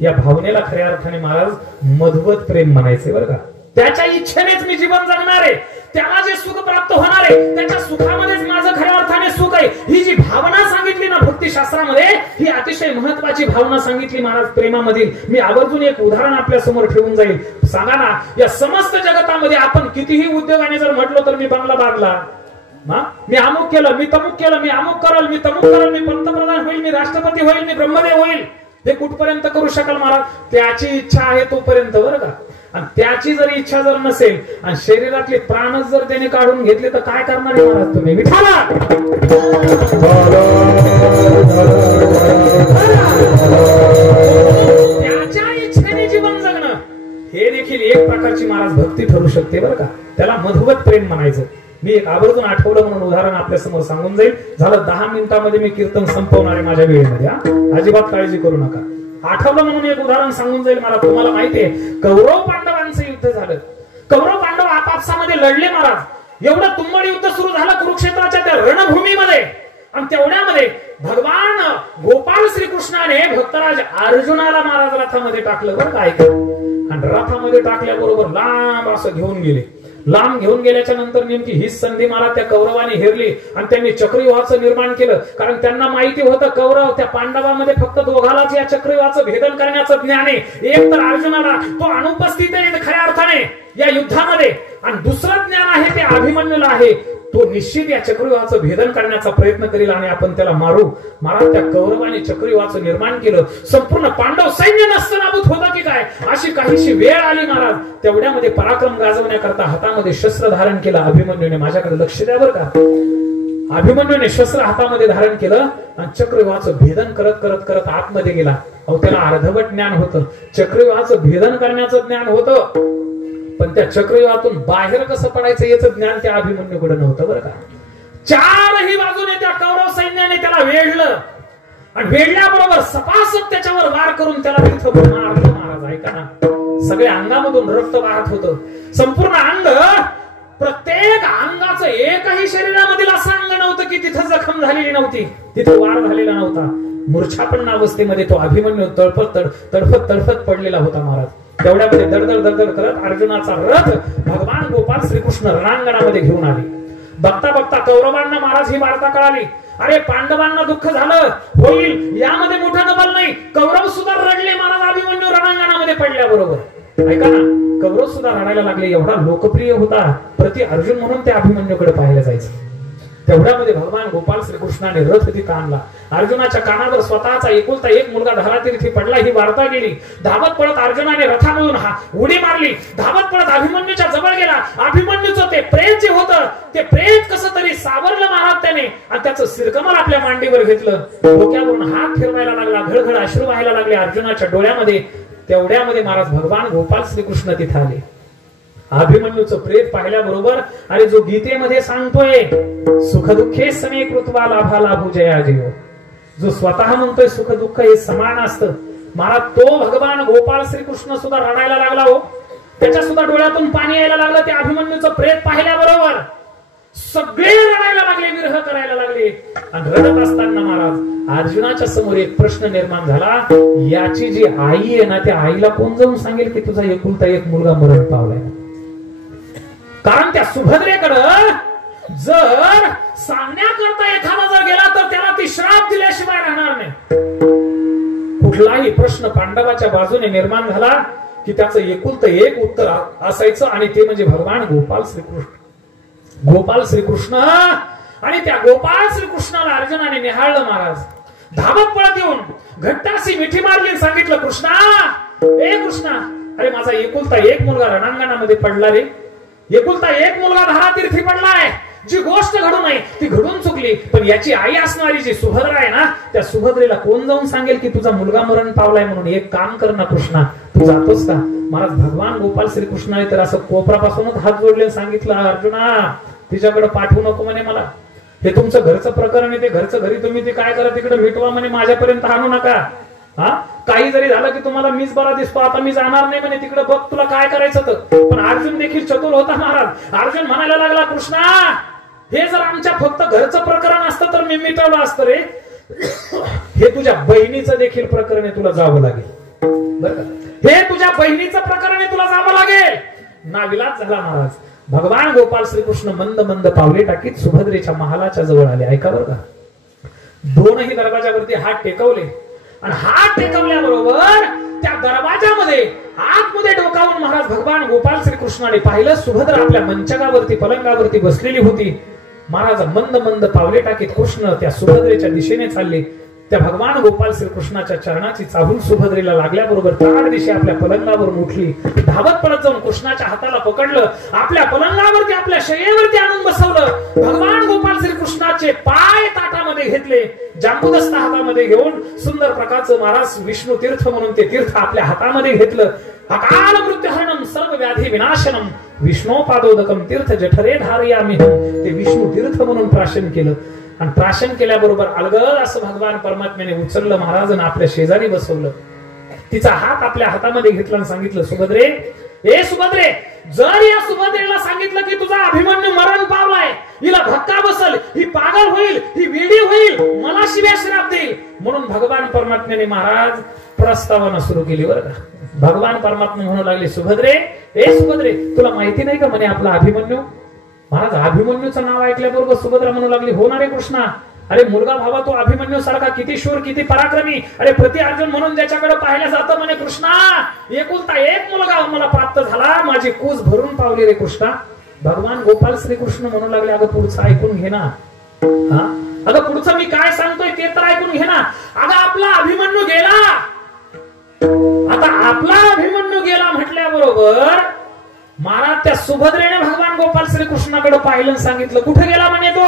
या भावनेला खऱ्या अर्थाने महाराज मधुवत प्रेम म्हणायचे बरं का. त्याच्या इच्छेनेच मी जीवन जगणार आहे, त्याला जे सुख प्राप्त होणार आहे त्याच्या सुखामध्येच माझं खऱ्या अर्थाने सुख आहे, ही जी भावना सांगितली ना भक्तिशास्त्रामध्ये, ही अतिशय महत्वाची भावना सांगितली महाराज प्रेमामधील. मी आवर्जून एक उदाहरण आपल्या समोर ठेवून जाईल. सांगा ना, या समस्त जगतामध्ये आपण कितीही उद्योगाने जर म्हटलं तर मी बंगला बांधला, मी अमुक केलं, मी तमुक केलं, मी अमुक करल, मी तमुक करल, मी पंतप्रधान होईल, मी राष्ट्रपती होईल, मी ब्रह्मदेव होईल, हे कुठपर्यंत करू शकाल महाराज? त्याची इच्छा आहे तोपर्यंत बरं का. आणि त्याची जर इच्छा जर नसेल आणि शरीरातले प्राणच जर त्याने काढून घेतले तर काय करणार आहे महाराज तुम्ही? विठाला त्याच्या इच्छेने जीवन जगणं हे देखील एक प्रकारची महाराज भक्ती ठरू शकते बरं का. त्याला मधुवत प्रेम म्हणायचं. मी एक आवर्जून आठवलं म्हणून उदाहरण आपल्या समोर सांगून जाईल. झालं 10 मिनिटांमध्ये मी कीर्तन संपवणार आहे माझ्या वेळेमध्ये, अजिबात काळजी करू नका. आठवलं म्हणून एक उदाहरण सांगून जाईल मला. तुम्हाला माहितीये कौरव पांडवांचं युद्ध झालं. कौरव पांडव आपापसामध्ये लढले महाराज. एवढं तुंबड युद्ध सुरू झालं कुरुक्षेत्राच्या त्या रणभूमीमध्ये. आणि तेवढ्यामध्ये भगवान गोपाळ श्रीकृष्णाने भक्तराज अर्जुनाला महाराज रथामध्ये टाकलं बरं काय. आणि रथामध्ये टाकल्याबरोबर लांब असं घेऊन गेले. लांब घेऊन गेल्याच्या नंतर नेमकी हीच संधी मला त्या कौरवाने हेरली आणि त्यांनी चक्रव्यूहाचं निर्माण केलं. कारण त्यांना माहिती होतं कौरव त्या पांडवामध्ये फक्त दोघालाच या चक्रव्यूहाचं भेदन करण्याचं ज्ञान आहे. एक तर अर्जुनाला तो अनुपस्थित आहे खऱ्या अर्थाने या युद्धामध्ये, आणि दुसरं ज्ञान आहे ते अभिमन्यूला आहे. तो निश्चित या चक्रव्यूहाचं भेदन करण्याचा प्रयत्न करेल आणि आपण त्याला मारू. महाराज त्या कौरवाने चक्रव्यूहाचं निर्माण केलं. संपूर्ण पांडव सैन्य नस्तनाबूत होतं की काय अशी काहीशी वेळ आली महाराज. तेवढ्यामध्ये पराक्रम गाजवण्याकरता हातामध्ये शस्त्र धारण केलं अभिमन्यूने. माझ्याकडे लक्ष द्या बरं का. अभिमन्यूने शस्त्र हातामध्ये धारण केलं आणि चक्रव्यूहाचं भेदन करत करत करत आतमध्ये गेला. अहो त्याला अर्धवट ज्ञान होतं, चक्रव्यूहाचं भेदन करण्याचं ज्ञान होतं, पण त्या चक्रव्यूहातून बाहेर कसं पडायचं याचं ज्ञान त्या अभिमन्यूकडे नव्हतं बरं का. चारही बाजूने त्या कौरव सैन्याने त्याला वेढलं आणि वेढल्याबरोबर सपासप त्याच्यावर वार करून त्याला तिथं मारलं महाराज. ऐका ना, सगळ्या अंगामधून रक्त वाहत होतं. संपूर्ण अंग, प्रत्येक अंगाचं एकही शरीरामधील असं अंग नव्हतं की तिथं जखम झालेली नव्हती, तिथे वार झालेला नव्हता. मूर्छापन्न अवस्थेमध्ये तो अभिमन्यू तडफत पडलेला होता महाराज. तेवढ्यामध्ये दडदड दडदड करत अर्जुनाचा रथ भगवान गोपाल श्रीकृष्ण रणांगणामध्ये घेऊन आले. बघता बघता कौरवांना महाराज ही वार्ता कळाली. अरे पांडवांना दुःख झालं होईल, यामध्ये मोठं नबल नाही. कौरव सुद्धा रडले महाराज अभिमन्यू रणांगणामध्ये पडल्याबरोबर. ऐका ना, कौरव सुद्धा रडायला लागले. एवढा लोकप्रिय होता प्रति अर्जुन म्हणून त्या अभिमन्यूकडे पाहायला जायचं. तेवढ्यामध्ये भगवान गोपाल श्रीकृष्णाने रथ तिथे आणला. अर्जुनाच्या कानावर स्वतःचा एकुलता एक मुलगा धरातीर्थी पडला ही वार्ता गेली. धावत पडत अर्जुनाने रथामधून उडी मारली. धावत पडत अभिमन्यूच्या जवळ गेला. अभिमन्यूचं ते प्रेत जे होतं ते प्रेत कसं तरी सावरलं महाराज त्याने आणि त्याचं सिरकमल आपल्या मांडीवर घेतलं. डोक्यावरून हात फिरवायला लागला. घळघळ अश्रू व्हायला लागले अर्जुनाच्या डोळ्यामध्ये. तेवढ्यामध्ये महाराज भगवान गोपाल श्रीकृष्ण तिथे आले. अभिमन्यूचं प्रेत पाहिल्याबरोबर अरे जो गीतेमध्ये सांगतोय सुख दुःखे समे कृत्वा लाभा लाभू जया जयो, जो स्वतः म्हणतोय सुख दुःख हे समान असतं, महाराज तो भगवान गोपाळ श्रीकृष्ण सुद्धा रडायला लागला हो, त्याच्या सुद्धा डोळ्यातून पाणी यायला लागलं. ते अभिमन्यूचं प्रेत पाहिल्याबरोबर सगळे रडायला लागले, विरह करायला लागले. आणि रडत असताना महाराज अर्जुनाच्या समोर एक प्रश्न निर्माण झाला, याची जी आई आहे ना त्या आईला कोण जाऊन सांगेल की तुझा एकुलता एक मुलगा मरण पावलाय. कारण त्या सुभद्रेकडं जर सांगण्याकरता एखादा जर गेला तर त्याला ती श्राप दिल्याशिवाय राहणार नाही. कुठलाही प्रश्न पांडवाच्या बाजूने निर्माण झाला की त्याचं एकुलतं एक उत्तर असायचं आणि ते म्हणजे भगवान गोपाल श्रीकृष्ण. गोपाल श्रीकृष्ण आणि त्या गोपाल श्रीकृष्णाला अर्जुनाने निहाळलं. महाराज धावत पळत येऊन घट्टाशी मिठी मारली, सांगितलं कृष्णा, ए कृष्णा, अरे माझा एकुलता एक मुलगा रणांगणामध्ये पडला रे, एकुलता एक मुलगा धारातीर्थी पडलाय. जी गोष्ट घडू नये ती घडून चुकली, पण याची आई असणारी जी सुभद्रा आहे ना त्या सुभद्रेला कोण जाऊन सांगेल की तुझा मुलगा मरण पावलाय म्हणून. एक काम कर ना कृष्णा, तू जातोस का? महाराज भगवान गोपाल श्रीकृष्णाने तर असं कोपरापासूनच हात जोडले, सांगितलं अर्जुना तिच्याकडे पाठवू नको म्हणे मला, हे तुमचं घरचं प्रकरण आहे, ते घरचं घरी तुम्ही ते काय करा तिकडे मिटवा म्हणे, माझ्यापर्यंत आणू नका. हा काही जरी झालं की तुम्हाला मीच बरा दिसतो, आता मी जाणार नाही म्हणे, तिकडे बघ तुला काय करायचं तर. पण अर्जुन देखील चतुर होता महाराज. अर्जुन म्हणायला लागला कृष्णा, हे जर आमच्या फक्त घरचं प्रकरण असतं तर मी मिटवलं असतं रे, हे तुझ्या बहिणीचं देखील प्रकरण आहे, तुला जावं लागेल बरं का, हे तुझ्या बहिणीचं प्रकरण आहे, तुला जावं लागेल. नाविलाज झाला महाराज. भगवान गोपाल श्रीकृष्ण मंद मंद पावले टाकीत सुभद्रेच्या महालाच्या जवळ आले. ऐका बरं का, दोनही दरवाजावरती हात टेकवले आणि हात टेकवल्याबरोबर त्या दरवाजामध्ये आतमध्ये डोकावून महाराज भगवान गोपाल श्रीकृष्णाने पाहिलं सुभद्रा आपल्या मंचकावरती पलंगावरती बसलेली होती. महाराज मंद मंद पावले टाकीत कृष्ण त्या सुभद्रेच्या दिशेने चालले. त्या भगवान गोपाल श्रीकृष्णाच्या चरणाची चाहूल सुभद्रेला लागल्याबरोबर ताड दिशे आपल्या पलंगावरून उठली, धावत पळत जाऊन कृष्णाच्या हाताला पकडलं, आपल्या पलंगावरती आपल्या शय्येवरती आणून बसवलं. भगवान गोपाल श्रीकृष्णाचे पाय ताटामध्ये घेतले, जांबुदस्त हातामध्ये घेऊन सुंदर प्रकारचं महाराज विष्णू तीर्थ म्हणून ते तीर्थ आपल्या हातामध्ये घेतलं. अकाल मृत्युहरणम सर्व व्याधी विनाशनम विष्णोपादोदकम तीर्थ जठरे धारयामी, ते विष्णू तीर्थ म्हणून प्राशन केलं. आणि प्राशन केल्याबरोबर अलगद असं भगवान परमात्म्याने उचललं महाराजांना आपल्या शेजारी बसवलं. तिचा हात आपल्या हातामध्ये घेतला आणि सांगितलं सुभद्रे, ए सुभद्रे, जर या सुभद्रेला सांगितलं की तुझा अभिमन्यू मरण पावलाय, हिला धक्का बसल, ही पागल होईल, ही वेडी होईल, मला शिव्या श्राप देईल, म्हणून भगवान परमात्म्याने महाराज प्रस्तावना सुरू केली बरं का. भगवान परमात्मा म्हणू लागले सुभद्रे, ए सुभद्रे, तुला माहिती नाही का म्हणे आपला अभिमन्यू. महाराज अभिमन्यूचं नाव ऐकल्याबरोबर सुभद्रा म्हणू लागली, होणार आहे कृष्णा, अरे मुलगा भावा तो अभिमन्यू सारखा किती शूर किती पराक्रमी, अरे प्रति अर्जुन म्हणून ज्याच्याकडे पाहिलं जातं म्हणे कृष्णा, एकुलता एक मुलगा मला प्राप्त झाला, माझी कूस भरून पावली रे कृष्णा. भगवान गोपाल श्रीकृष्ण म्हणू लागले, अगं पुढचं ऐकून घे ना, अगं पुढचं मी काय सांगतोय ते तर ऐकून घे ना. अगं आपला अभिमन्यू गेला, आता आपला अभिमन्यू गेला म्हटल्याबरोबर महाराज त्या सुभद्रेने भगवान गोपाल श्रीकृष्णाकडे पाहिलं, सांगितलं कुठे गेला म्हणे तो,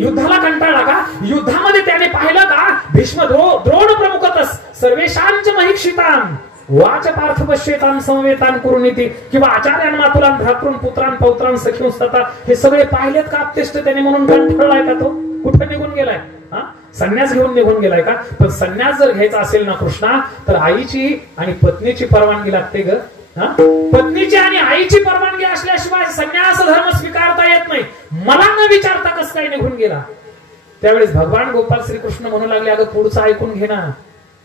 युद्धाला कंटाळला का, युद्धामध्ये त्याने पाहिलं का भीष्म द्रोण प्रमुखतस सर्वेशांच महिक्षितान वाच पार्थ पश्येतान समवेतान कुरुनीती, किंवा आचार्यान मातुलान भ्रातृन पुत्रान पौत्रान सखीं सता, हे सगळे पाहिलेत का आपतेष्ट त्याने म्हणून कंटाळलाय का तो, कुठे निघून गेलाय, संन्यास घेऊन निघून गेलाय का. पण संन्यास जर घ्यायचा असेल ना कृष्णा तर आईची आणि पत्नीची परवानगी लागते ग. पत्नीची आणि आईची परवानगी असल्याशिवाय संन्यास धर्म स्वीकारता येत नाही. मला न विचारता कस काय निघून गेला. त्यावेळेस भगवान गोपाल श्रीकृष्ण म्हणू लागले, अगं पुढचं ऐकून घे ना,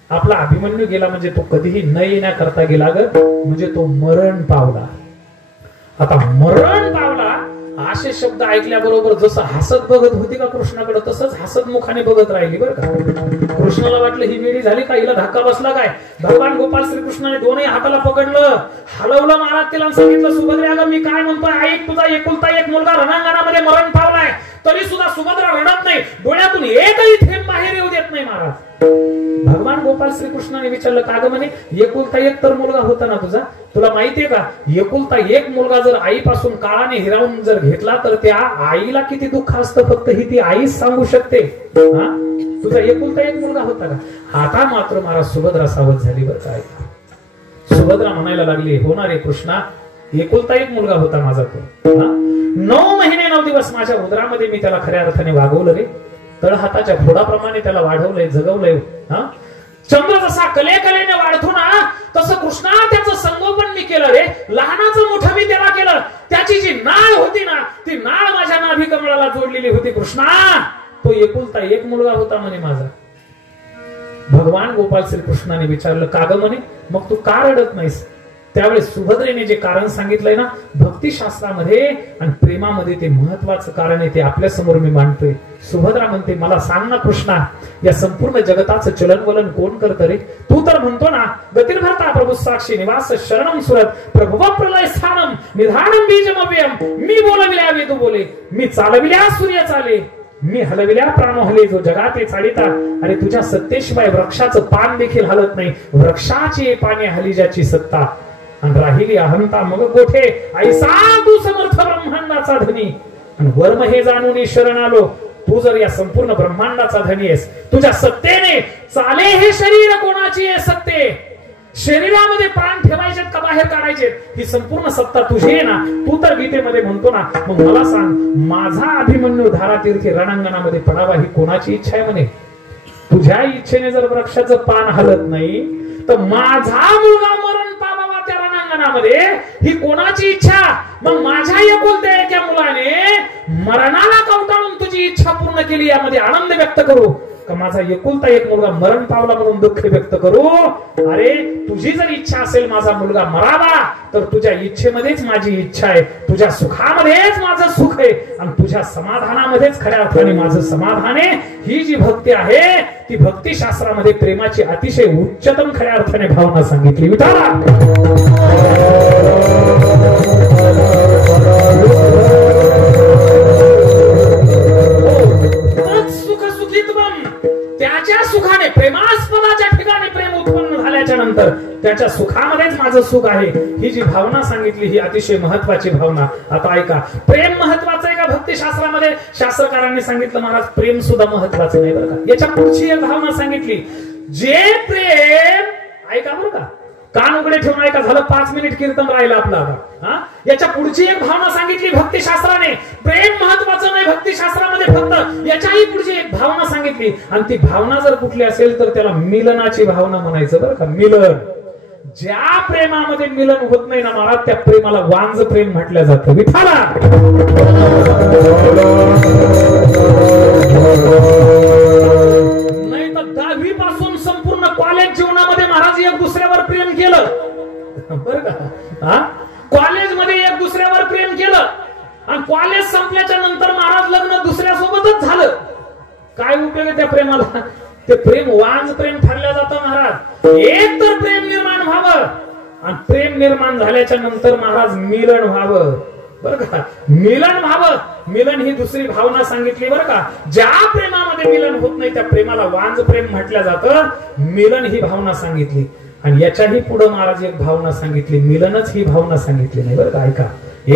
आपला अभिमन्यू गेला म्हणजे तो कधीही न येण्याकरता गेला ग, म्हणजे तो मरण पावला. आता मरण पावला असे शब्द ऐकल्याबरोबर जसं हसत बघत होती का कृष्णाकडे, तसंच हसत मुखाने बघत राहिली बरं का. कृष्णाला वाटलं ही वेळी झाली का, हिला धक्का बसला काय. भगवान गोपाल श्रीकृष्णाने दोनही हाताला पकडलं, हलवलं महाराज तिला, सांगितलं सुभद्रे, अगं मी काय म्हणतोय ऐक, तुझा एकुलता एक मुलगा रणांगणामध्ये मरण पावलाय, तरी सुद्धा सुभद्रा रडत नाही, डोळ्यातून एकही थेंब बाहेर येऊ देत नाही महाराज. भगवान गोपाल श्रीकृष्णाने विचारलं, का ग म्हणे एकुलता एक तर मुलगा होता ना तुझा, तुला माहितीये का एकुलता एक मुलगा जर आईपासून काळाने हिरावून जर घेतला तर त्या आईला किती दुःख असतं, फक्त ही ती आईच सांगू शकते. तुझा एकुलता एक मुलगा होता का. आता मात्र महाराज सुभद्रा सावध झाली बरं काय. सुभद्रा म्हणायला लागली, होणार आहे कृष्णा, एकुलता एक मुलगा होता माझा तो. 9 महिने 9 दिवस माझ्या उदरामध्ये मी त्याला खऱ्या अर्थाने वागवलं रे. तळहाताच्या फोडाप्रमाणे त्याला वाढवलंय, जगवलंय. चंद्र जसा कलेने वाढतो ना, तसं कृष्णा त्याचं संगोपन मी केलं रे. लहानाचं मोठं मी त्याला केलं. त्याची जी नाळ होती ना, ती नाळ माझ्या नाभी कमळाला जोडलेली होती. कृष्णा तो एकुलता एक मुलगा होता म्हणे माझा. भगवान गोपाल श्रीकृष्णाने विचारलं, का ग म्हणे, मग तू का रडत नाहीस? त्यावेळेस सुभद्रेने जे कारण सांगितलंय ना भक्तिशास्त्रामध्ये आणि प्रेमामध्ये, ते महत्वाचं कारण आहे, ते आपल्या समोर मी मांडतोय. सुभद्रा म्हणते, मला सांग ना कृष्णा, या संपूर्ण जगताचं चलनवलन कोण करतं रे? तू तर म्हणतो ना, गतिर्भर्ता प्रभू साक्षी निवास शरणम सुरत प्रभुव प्रलय स्थानम निधानम बीजमव्ययम. मी बोलविल्या वेदू बोले, मी चालविल्या सूर्य चाले, मी हलविल्या प्राण हले, जो जगाते चालिता. अरे तुझ्या सत्तेशिवाय वृक्षाचं पान देखील हलत नाही. वृक्षाची पाने हली ज्याची सत्ता, आणि राहिली अहंता मग गोठे. ऐसा तू समर्थ ब्रह्मांडाचा धनी, आणि वर्म हे जाणून शरण आलो. तू जर या संपूर्ण ब्रह्मांडाचा धनी आहेस, तुझ्या सत्तेने चाले हे शरीर कोणाची आहे सत्ते? शरीरामध्ये प्राण ठेवायचे का बाहेर काढायचे? ही संपूर्ण सत्ता तुझी आहे ना. तू तर गीतेमध्ये म्हणतो ना, मग मला सांग, माझा अभिमन्यू धारातीर्थी रणांगणामध्ये पडावा ही कोणाची इच्छा आहे म्हणे? तुझ्या इच्छेने जर वृक्षाचं पान हलत नाही, तर माझा मुलगा मरण पावावा त्या रणांगणामध्ये ही कोणाची इच्छा? मग माझ्या एकुलत्या एका मुलाने मरणाला कवटाळून तुझी इच्छा पूर्ण केली, यामध्ये आनंद व्यक्त करू का? माझा एकुलता एक मुलगा मरण पावला म्हणून दुःख व्यक्त करू? अरे तुझी जर इच्छा असेल माझा मुलगा मरावा, तर तुझ्या इच्छेमध्येच माझी इच्छा आहे, तुझ्या सुखामध्येच माझं सुख आहे, आणि तुझ्या समाधानामध्येच खऱ्या अर्थाने माझं समाधान आहे. ही जी भक्ती आहे, ती भक्ती शास्त्रामध्ये प्रेमाची अतिशय उच्चतम खऱ्या अर्थाने भावना सांगितली. विठाला त्याच्या सुखाने, प्रेमास्पदाच्या ठिकाणी प्रेम उत्पन्न झाल्याच्या नंतर त्याच्या सुखामध्येच माझं सुख आहे, ही जी भावना सांगितली, ही अतिशय महत्वाची भावना. आता ऐका, प्रेम महत्वाचं आहे का भक्तिशास्त्रामध्ये? शास्त्रकारांनी सांगितलं महाराज, प्रेम सुद्धा महत्वाचं नाही बरं का. याच्या पुढची एक भावना सांगितली, जे प्रेम, ऐका बरं का, कान उघडे ठेवून ऐका, झालं 5 मिनिट कीर्तन राहिलं आपलं आता. याच्या पुढची एक भावना सांगितली भक्तिशास्त्राने, प्रेम महत्वाचं नाही भक्तिशास्त्रामध्ये, फक्त याच्याही पुढची एक भावना सांगितली, आणि ती भावना जर कुठली असेल तर त्याला मिलनाची भावना म्हणायचं बरं का. मिलन. ज्या प्रेमामध्ये मिलन होत नाही ना महाराज, त्या प्रेमाला वांज प्रेम म्हटलं जातं. विठाला नाही तर 10वी पासून संपूर्ण कॉलेज जीवनामध्ये महाराज एक दुसऱ्यावर प्रेम केलं बरं का. कॉलेजमध्ये एक दुसऱ्यावर प्रेम केलं, आणि कॉलेज संपल्याच्या नंतर महाराज लग्न दुसऱ्यासोबतच झालं. काय उपयोग आहे त्या प्रेमाला? ते प्रेम वांज प्रेम ठरलं जातं महाराज. एक तर प्रेम निर्माण व्हावं, आणि प्रेम निर्माण झाल्याच्या नंतर महाराज मिलन व्हावं बरं का. मिलन व्हावं, मिलन ही दुसरी भावना सांगितली बरं का. ज्या प्रेमामध्ये मिलन होत नाही त्या प्रेमाला वांज प्रेम म्हटलं जातं. मिलन ही भावना सांगितली, आणि याच्याही पुढे महाराज एक भावना सांगितली, मिलनच ही भावना सांगितली नाही बरं का. ऐका,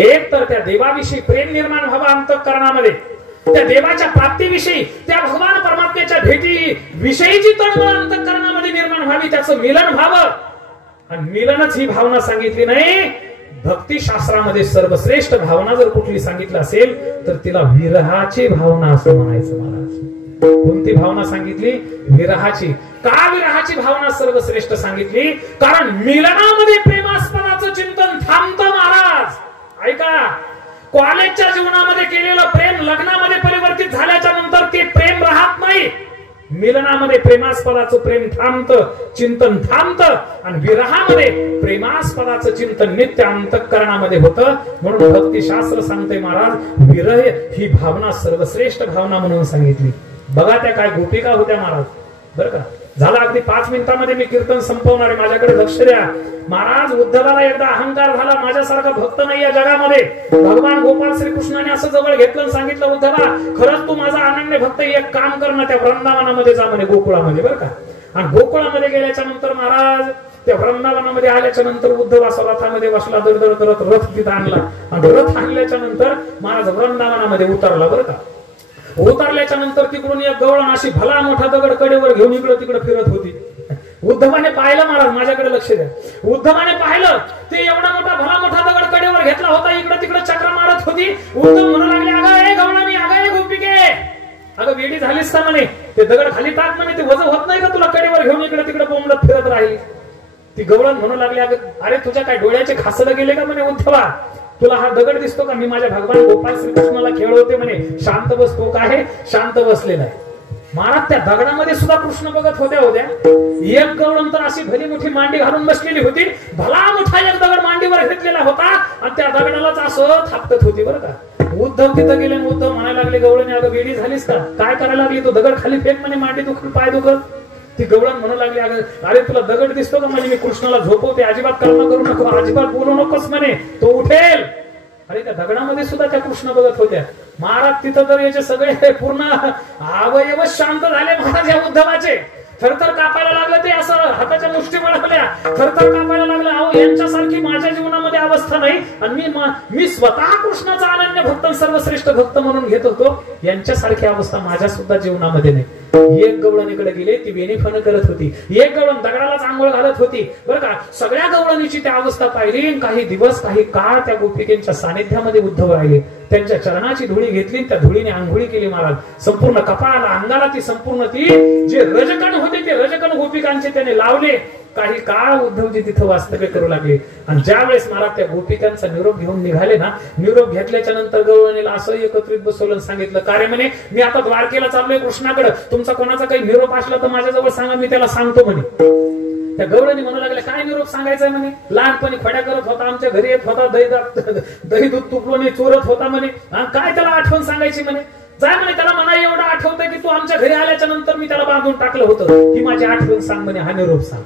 एक तर त्या देवाविषयी प्रेम निर्माण व्हावं अंतःकरणामध्ये, त्या देवाच्या प्राप्तीविषयी, त्या भगवान परमात्म्याच्या भेटी विषयीची तळमळ अंतःकरणामध्ये निर्माण व्हावी, त्याचं मिलन व्हावं, आणि मिलनच ही भावना सांगितली नाही. भक्ती शास्त्रामध्ये सर्वश्रेष्ठ भावना जर कुठली सांगितलं असेल तर तिला विरहाची भावना असं म्हणायचं महाराज. कोणती भावना सांगितली? विरहाची. का विरहाची भावना सर्वश्रेष्ठ सांगितली? कारण मिलनामध्ये प्रेमास्पदाचं चिंतन थांबतं महाराज. ऐका, कॉलेजच्या जीवनामध्ये केलेलं प्रेम लग्नामध्ये परिवर्तित झाल्याच्या नंतर ते प्रेम राहत नाही. मिलनामध्ये प्रेमास्पदाचं प्रेम थांबतं, चिंतन थांबतं, आणि विरहामध्ये प्रेमास्पदाचं चिंतन नित्य अंतःकरणामध्ये होतं. म्हणून भक्तिशास्त्र सांगते महाराज, विरह ही भावना सर्वश्रेष्ठ भावना म्हणून सांगितली. बघा त्या काय गोपिका होत्या महाराज बरं का. झाला अगदी 5 मिनिटांमध्ये मी कीर्तन संपवणार आहे, माझ्याकडे लक्ष द्या महाराज. उद्धवाला एकदा अहंकार झाला, माझ्यासारखा भक्त नाही या जगामध्ये. भगवान गोपाल श्रीकृष्णाने असं जवळ घेतलं आणि सांगितलं, उद्धवा खरंच तू माझा अनन्य भक्त, एक काम कर ना, त्या वृंदावनामध्ये जा म्हणे, गोकुळामध्ये बरं का. आणि गोकुळामध्ये गेल्याच्या नंतर महाराज त्या वृंदावनामध्ये आल्याच्या नंतर उद्धव असा रथामध्ये बसला, दरदर करत रथ तिथं आणला, आणि रथ आणल्याच्या नंतर महाराज वृंदावनामध्ये उतरला बरं का. उतरल्याच्या नंतर तिकडून एक गवळण अशी भला मोठा दगड कडेवर घेऊन इकडं तिकडं फिरत होती. उद्धवाने पाहिलं महाराज, माझ्याकडे लक्ष द्या. उद्धवाने पाहिलं ते एवढा मोठा भला मोठा दगड कडेवर घेतला होता, इकडे तिकडे चक्र मारत होती. उद्धव म्हणू लागले, अगं ए गवळणी, अगं ए गोपिके, अगं वेडी झालीस का म्हणे, ते दगड खाली टाक म्हणे, ते वजन होत नाही का तुला कडेवर घेऊन इकडे तिकडे बोंबलत फिरत राहिली. ती गवळण म्हणू लागली, अरे तुझ्या काय डोळ्याचे खासलं गेले का म्हणे उद्धवा, तुला हा दगड दिसतो का, मी माझ्या भगवान गोपाल श्रीकृष्णाला खेळवते म्हणे, शांत बस. तो काय शांत बसलेला आहे. महाराज त्या दगडामध्ये सुद्धा कृष्ण बघत होत्या. एक गवळण तर अशी भली मोठी मांडी घालून बसलेली होती, भला मोठा एक दगड मांडीवर घेतलेला होता आणि त्या दगडालाच असं थापटत होती बरं का. उद्धव तिथं गेले, उद्धव म्हणायला लागले, गवळणी अगं वेडी झालीस का, काय करायला लागली, तो दगड खाली फेक म्हणे, मांडी दुखत पाय दुखत. ती गवळण म्हणू लागली, अरे तुला दगड दिसतो का म्हणे, मी कृष्णाला झोपवते, अजिबात कल्पना करू नको, अजिबात बोलू नकोस म्हणे, तो उठेल. अरे त्या दगडामध्ये सुद्धा त्या कृष्ण बघत होत्या. महाराज तिथं तर याचे सगळे पूर्ण अवयव शांत झाले महाराज या उद्धवाचे. थरथर कापायला लागलं, ते असं हाताच्या मुष्टी मिळवल्या, थरथर कापायला लागलं. अहो यांच्यासारखी माझ्या जीवनामध्ये अवस्था नाही, आणि मी स्वतः कृष्णाचा अनन्य भक्त, सर्वश्रेष्ठ भक्त म्हणून घेत होतो, यांच्यासारखी अवस्था माझ्या सुद्धा जीवनामध्ये नाही. एक गवळणीकडे गेले, ती वेणीफण करत होती, एक गवळण दगडालाच आंघोळ घालत होती बरं का. सगळ्या गवळणीची त्या अवस्था पाहिली. काही दिवस काही काळ त्या गोपिकेंच्या सानिध्यामध्ये उद्धव राहिले, त्यांच्या चरणाची धुळी घेतली, त्या धुळीने आंघोळी केली महाराज. संपूर्ण कपाळाला, अंगाला ती संपूर्ण ती जे रजकण होते ते रजकण गोपिकांचे त्याने लावले. काही काळ उद्धवजी तिथं वास्तव्य करू लागले. आणि ज्या वेळेस महाराज त्या गोपिकांचा निरोप घेऊन निघाले ना, निरोप घेतल्याच्या नंतर गवळणीला असं एकत्रित बसवलं, सांगितलं, का रे म्हणे, मी आता द्वारकेला चाललोय कृष्णाकडे, तुमचा कोणाचा काही निरोप असला तर माझ्याजवळ सांगा, मी त्याला सांगतो म्हणे. त्या गवळणी म्हणू लागल्या, काय निरोप सांगायचा म्हणे, लहानपणी खड्या करत होता, आमच्या घरी येत होता, दही दूध तुपलोनी चोरत होता म्हणे, काय त्याला आठवण सांगायची म्हणे, जाय म्हणे, त्याला म्हणा एवढं आठवतंय की तू आमच्या घरी आल्याच्या नंतर मी त्याला बांधून टाकलं होतं, ती माझी आठवण सांग म्हणे, हा निरोप सांग.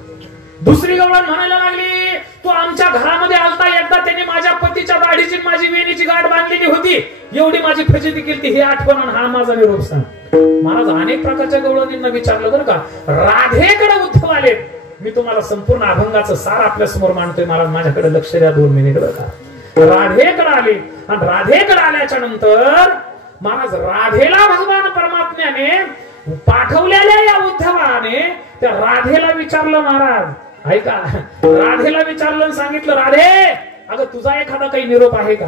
दुसरी गवळण म्हणायला लागली, तू आमच्या घरामध्ये आलता एकदा, त्याने माझ्या पतीच्या दाढीची माझी वेणीची गाठ बांधलेली होती, एवढी माझी फजिती केली, ही आठवण, हा माझा निरोप सांग. महाराज अनेक प्रकारच्या गवळणींना विचारलं बरं का. राधेकडे उद्धव आले. मी तुम्हाला संपूर्ण अभंगाचं सार आपल्या समोर मांडतोय महाराज, माझ्याकडे लक्ष द्या 2 मिनिट बरं का. राधेकडे आले, आणि राधेकडे आल्याच्या नंतर महाराज राधेला भगवान परमात्म्याने पाठवलेल्या या उद्धवाने त्या राधेला विचारलं महाराज, ऐका, राधेला विचारलं, सांगितलं, राधे अगं तुझा एखादा काही निरोप आहे का.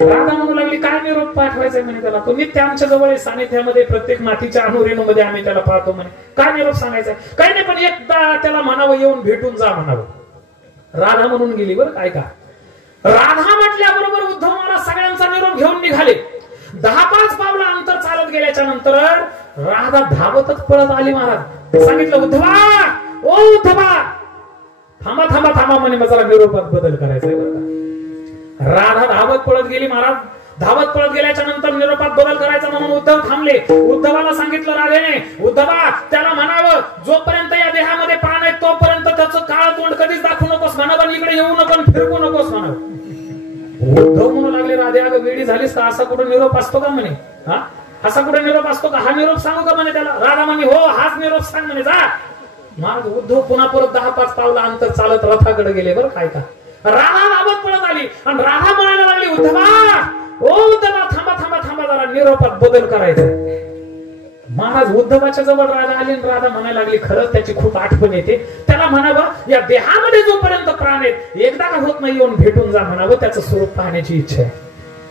राधा म्हणू लागली, काय निरोप पाठवायचा म्हणे त्याला, तो नित्य आमच्या जवळ सानिध्यामध्ये, प्रत्येक मातीच्या अणुरेणूमध्ये आम्ही त्याला पाहतो म्हणे, काय निरोप सांगायचा, काही नाही, पण एकदा त्याला म्हणावं, येऊन भेटून जा म्हणावं. राधा म्हणून गेली बरं काय का. राधा म्हटल्याबरोबर उद्धव महाराज सगळ्यांचा निरोप घेऊन निघाले. 10-5 पावलं अंतर चालत गेल्याच्या नंतर राधा धावतच पळत आली महाराज. सांगितलं, उद्धवा, ओ उद्धवा, थांबा थांबा थांबा म्हणे, माझा निरोपात बदल करायचा आहे बरं का. राधा धावत पळत गेली महाराज. धावत पळत गेल्याच्या नंतर निरोपात बदल करायचा म्हणून उद्धव थांबले. उद्धवाला सांगितलं राधेने, उद्धवा त्याला म्हणावं, जोपर्यंत या देहामध्ये प्राण आहे तोपर्यंत त्याचं काळ तोंड कधीच दाखवू नकोस म्हणावं, इकडे येऊ नको, फिरकू नकोस म्हणावं. उद्धव म्हणू लागले, राधे अगं वेडी झालीस का, असा कुठे निरोप असतो का म्हणे, हा असा कुठे निरोप असतो का, हा निरोप सांगू का म्हणे त्याला. राधा म्हणे, हो हाच निरोप सांग म्हणे, जा. महाराज उद्धव पुन्हा परत 10-5 पावलं अंतर चालत रथाकडे गेले बरं काय का. राधा धावत पळत आली आणि राधा म्हणायला लागली, उद्धवा, ओ उद्धवा, थांबा थांबा थांबा, जरा निरोपात बदल करायचा. महाराज उद्धवाच्या जवळ राधा आली आणि राधा म्हणायला लागली, खरंच त्याची खूप आठवण येते, त्याला म्हणावं या देहामध्ये जोपर्यंत प्राण आहेत एकदा का होत नाही येऊन भेटून जा म्हणावं, त्याचं स्वरूप पाहण्याची इच्छा आहे.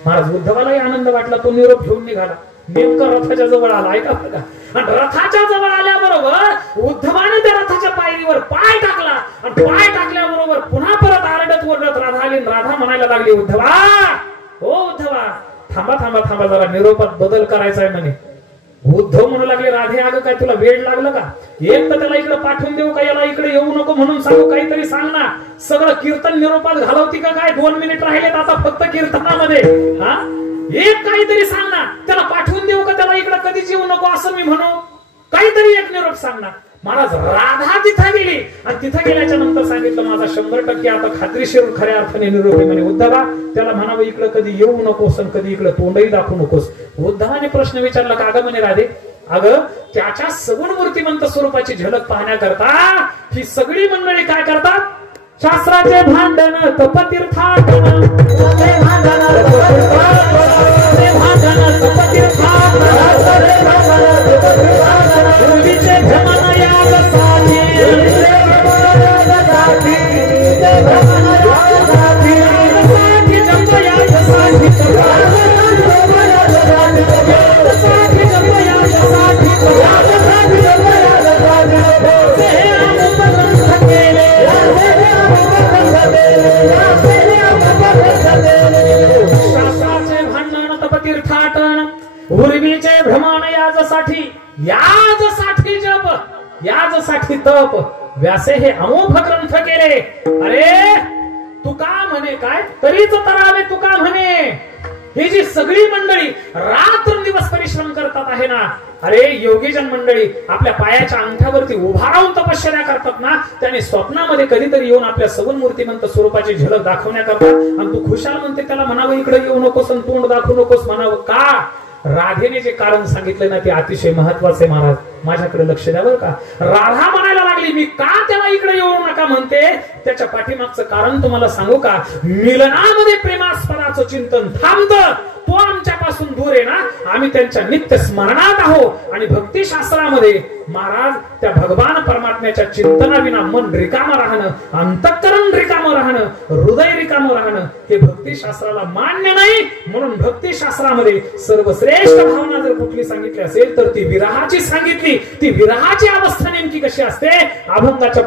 महाराज उद्धवालाही आनंद वाटला, तो निरोप घेऊन निघाला. नेमका रथाच्या जवळ आला, ऐका बघा. आणि रथाच्या जवळ आल्याबरोबर उद्धवाने त्या रथाच्या पायरीवर पाय टाकला आणि पाय टाकल्याबरोबर पुन्हा परत आरडत ओरडत राधा आली. राधा म्हणायला लागली, उद्धवा, ओ उद्धवा, थांबा थांबा थांबा, जरा निरोपात बदल करायचा आहे म्हणे. उद्धव म्हणू लागले, राधे अगं काय तुला वेळ लागलं का, एक तर त्याला इकडे पाठवून देऊ का, याला इकडे येऊ नको म्हणून सांगू, काहीतरी सांग ना. सगळं कीर्तन निरोपात घालवती का काय, 2 मिनिट राहिलेत आता फक्त कीर्तनामध्ये, हा एक काहीतरी सांग ना. त्याला पाठवून देऊ का, त्याला इकडे कधीच येऊ नको असं मी म्हणू, काहीतरी एक निरोप सांग ना. महाराज राधा तिथं गेली आणि तिथं गेल्याच्या नंतर सांगितलं, माझा 100% आता खात्रीशीर खऱ्या अर्थाने निरोप आहे म्हणे. उद्धवा त्याला म्हणावं, इकडे कधी येऊ नकोस आणि कधी इकडे तोंडही दाखवू नकोस. उद्धवाने प्रश्न विचारला, का अगं म्हणे राधे, अगं त्याच्या सगुण मूर्तिमंत स्वरूपाची झलक पाहण्याकरता ही सगळी मंडळी काय करतात, शास्त्राचे भांडण तपतीर्थाटन, पूर्वीचे भ्रमण याग साधी, याजसाठी जप याजसाठी तप व्यासे हे अमोघ ग्रंथ केले. अरे तुका म्हणे काय तरीच तरावे तुका म्हणे. ही जी सगळी मंडळी रात्रंदिवस परिश्रम करतात आहे ना, अरे योगीजन मंडळी आपल्या पायाच्या अंगठ्यावरती उभा राहून तपश्चर्या करतात ना, त्याने स्वप्नामध्ये कधीतरी येऊन आपल्या सगुण मूर्तिमंत स्वरूपाची झलक दाखवण्याकरता. आणि तू खुशाल म्हणते त्याला म्हणावं इकडे येऊ नकोस आणि तोंड दाखवू नकोस म्हणावं का? राधेने जे कारण सांगितले ना ते अतिशय महत्वाचे. महाराज माझ्याकडे लक्ष द्यावं का? राधा म्हणायला लागली मी का त्याला इकडे येऊ नका म्हणते, त्याच्या पाठीमागचं कारण तुम्हाला सांगू का? मिलनामध्ये प्रेमास्पदाचं चिंतन थांबतं, तो आमच्यापासून दूर आहे ना. आम्ही त्यांच्या नित्य स्मरणात आहोत आणि भक्तिशास्त्रामध्ये महाराज त्या भगवान परमात्म्याच्या चिंतनाविना मन रिकामं राहणं, अंतःकरण रिकामं राहणं, हृदय रिकामं राहणं हे भक्तिशास्त्राला मान्य नाही. म्हणून भक्तिशास्त्रामध्ये सर्वश्रेष्ठ भावना जर कुठली सांगितली असेल तर ती विरहाची सांगितली. ती विरहाची अवस्था नेमकी कशी असते? अभंगाच्या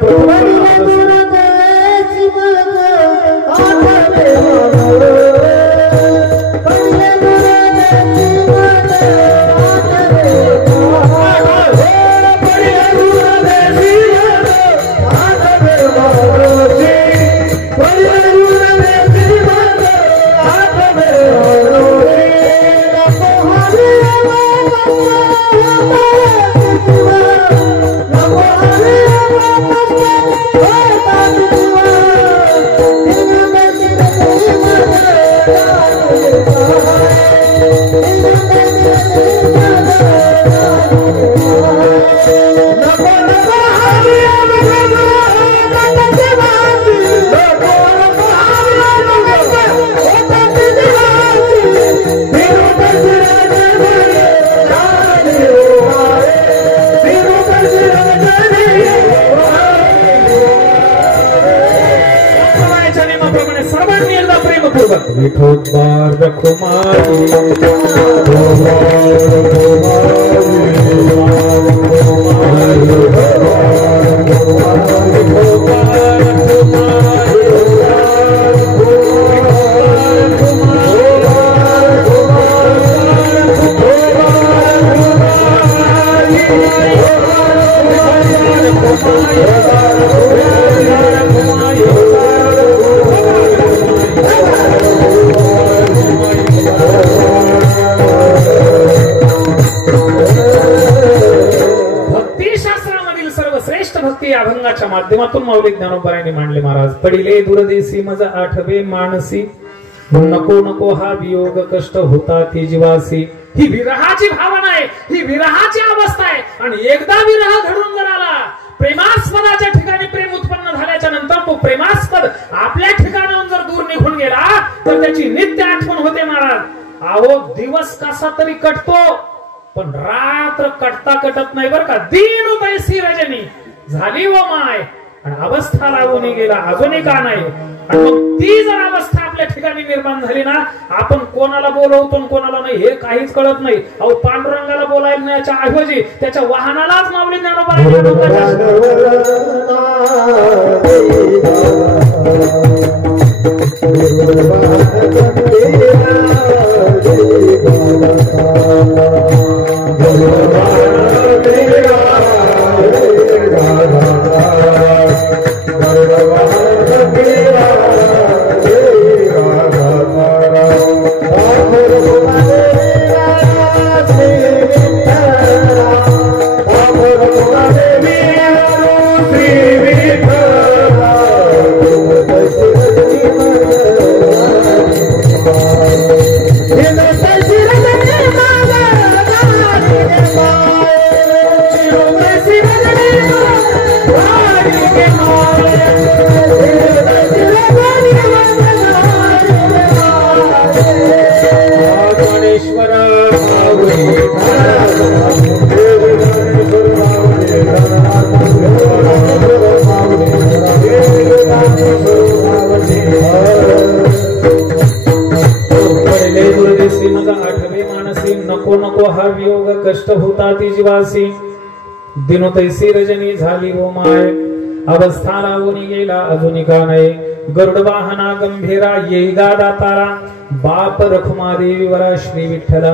विठोद्वार रखुमारी अभंगाच्या माध्यमातून माऊली ज्ञानोबारायांनी मांडले. महाराज पडिले दूरदेशी मज आठवे मानसी, नको नको हा वियोग कष्ट होता ती जीवासी. ही विरहाची भावना आहे, ही विरहाची अवस्था आहे. आणि एकदा विरह घडून जर आला, प्रेमास्पदाच्या ठिकाणी प्रेम उत्पन्न झाल्याच्या नंतर तो प्रेमास्पद आपल्या ठिकाणाहून जर दूर निघून गेला तर त्याची नित्य आठवण होते. महाराज अहो दिवस कसा तरी कटतो पण रात्र कटता कटत नाही बर का. दीन तैसी रजनी झाली व माय आणि अवस्था लागून गेला अजूनही का नाही. आणि मग ती जर अवस्था आपल्या ठिकाणी निर्माण झाली ना, आपण कोणाला बोलवतो कोणाला नाही हे काहीच कळत नाही. अहो पांडुरंगाला बोलायच्या ऐवजी त्याच्या वाहनालाच माऊली नको नको हा वियोग कष्ट होता ती जीवासी. दिनो तैसी रजनी झाली हो माय, अवस्था लावून गेला अजून का नाही. गरुड वाहना गंभीरा येई गा दातारा, बाप रखुमा देवी वरा श्री विठ्ठला.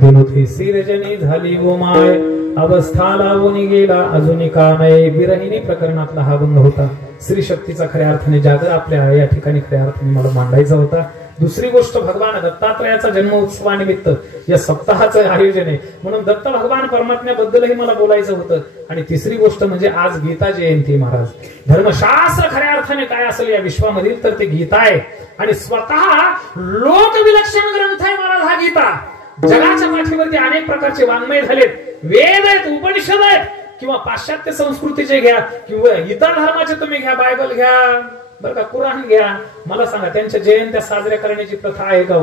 दिनो तैसी रजनी झाली हो माय, अवस्था लावून गेला अजूनही का नाही. विरहिणी प्रकरणातला हा भंग होता. स्त्री शक्तीचा खऱ्या अर्थाने जागर आपल्या या ठिकाणी खऱ्या अर्थाने मला मांडायचा होता. दुसरी गोष्ट, भगवान दत्तात्रयाचा जन्म उत्सवानिमित्त या सप्ताहाचं आयोजन आहे म्हणून दत्त भगवान परमात्म्याबद्दलही मला बोलायचं होतं. आणि तिसरी गोष्ट म्हणजे आज गीता जयंती. महाराज, धर्मशास्त्र खऱ्या अर्थाने काय असेल या विश्वामधील तर ते गीता आहे. आणि स्वतः लोकविलक्षण ग्रंथ आहे महाराज हा गीता. जगाच्या पाठीवरती अनेक प्रकारचे वाङ्मय झालेत, वेद आहेत, उपनिषद आहेत, किंवा पाश्चात्य संस्कृतीचे घ्या किंवा इतर धर्माचे तुम्ही घ्या, बायबल घ्या बरं का, कुराण घ्या. मला सांगा त्यांच्या जयंत्या साजऱ्या करण्याची प्रथा आहे का?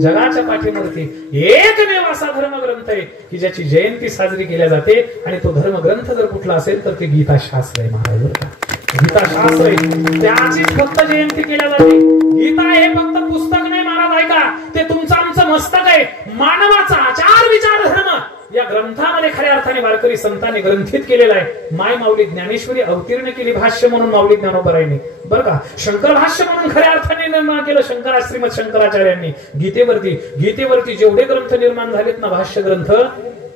जगाच्या पाठीवरती एकमेव असा धर्मग्रंथ आहे की ज्याची जयंती साजरी केल्या जाते. आणि तो धर्मग्रंथ जर कुठला असेल तर ते गीताशास्त्र आहे महाराज. बरं का, गीताशास्त्र आहे, त्याचीच फक्त जयंती केल्या जाते. गीता हे फक्त पुस्तक नाही महाराज, ऐका, ते तुमचं आमचं मस्तक आहे. मानवाचा आचार विचार धर्म या ग्रंथामध्ये खऱ्या अर्थाने वारकरी संतांनी ग्रंथित केलेला आहे. माय माऊली ज्ञानेश्वरी अवतीर्ण केली भाष्य म्हणून माऊली ज्ञानोबरायांनी, बरं का, शंकर भाष्य म्हणून खऱ्या अर्थाने निर्माण केलं श्रीमद शंकराचार्यांनी. गीतेवरती जेवढे ग्रंथ निर्माण झालेत ना, भाष्य ग्रंथ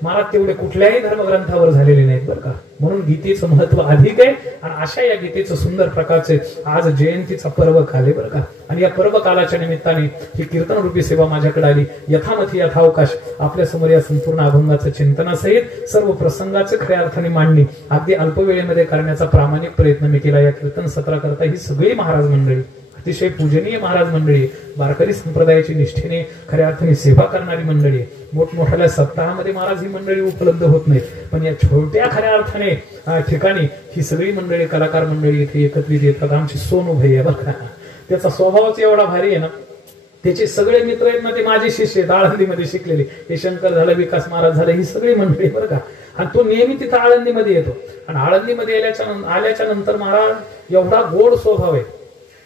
महाराज, तेवढे कुठल्याही धर्मग्रंथावर झालेले नाहीत. बरं का, म्हणून गीतेचं महत्व अधिक आहे. आणि अशा या गीतेचं सुंदर प्रकारचे आज जयंतीचा पर्व काल आहे. बरं का, आणि या पर्व कालाच्या निमित्ताने ही कीर्तन रूपी सेवा माझ्याकडे आली. यथामथी यथावकाश आपल्या समोर या संपूर्ण अभंगाचं चिंतनासहित सर्व प्रसंगाचं खऱ्या अर्थाने मांडणी अगदी अल्प वेळेमध्ये करण्याचा प्रामाणिक प्रयत्न मी केला. या कीर्तन सत्राकरता ही सगळी महाराज मंडळी, अतिशय पूजनीय महाराज मंडळी, वारकरी संप्रदायाची निष्ठेने खऱ्या अर्थाने सेवा करणारी मंडळी. मोठमोठ्या सप्ताहामध्ये महाराज ही मंडळी उपलब्ध होत नाहीत, पण या छोट्या खऱ्या अर्थाने ठिकाणी ही सगळी मंडळी, कलाकार मंडळी इथे एकत्रित येतात. आमची सोनू भैया बघा, त्याचा स्वभावच एवढा भारी आहे ना. त्याचे सगळे मित्र आहेत ना, ते माझे शिष्य आहेत, आळंदीमध्ये शिकलेले. हे शंकर झालं, विकास महाराज झाले, ही सगळी मंडळी बरं का. आणि तो नेहमी तिथं आळंदीमध्ये येतो. आणि आळंदीमध्ये आल्याच्या नंतर महाराज एवढा गोड स्वभाव आहे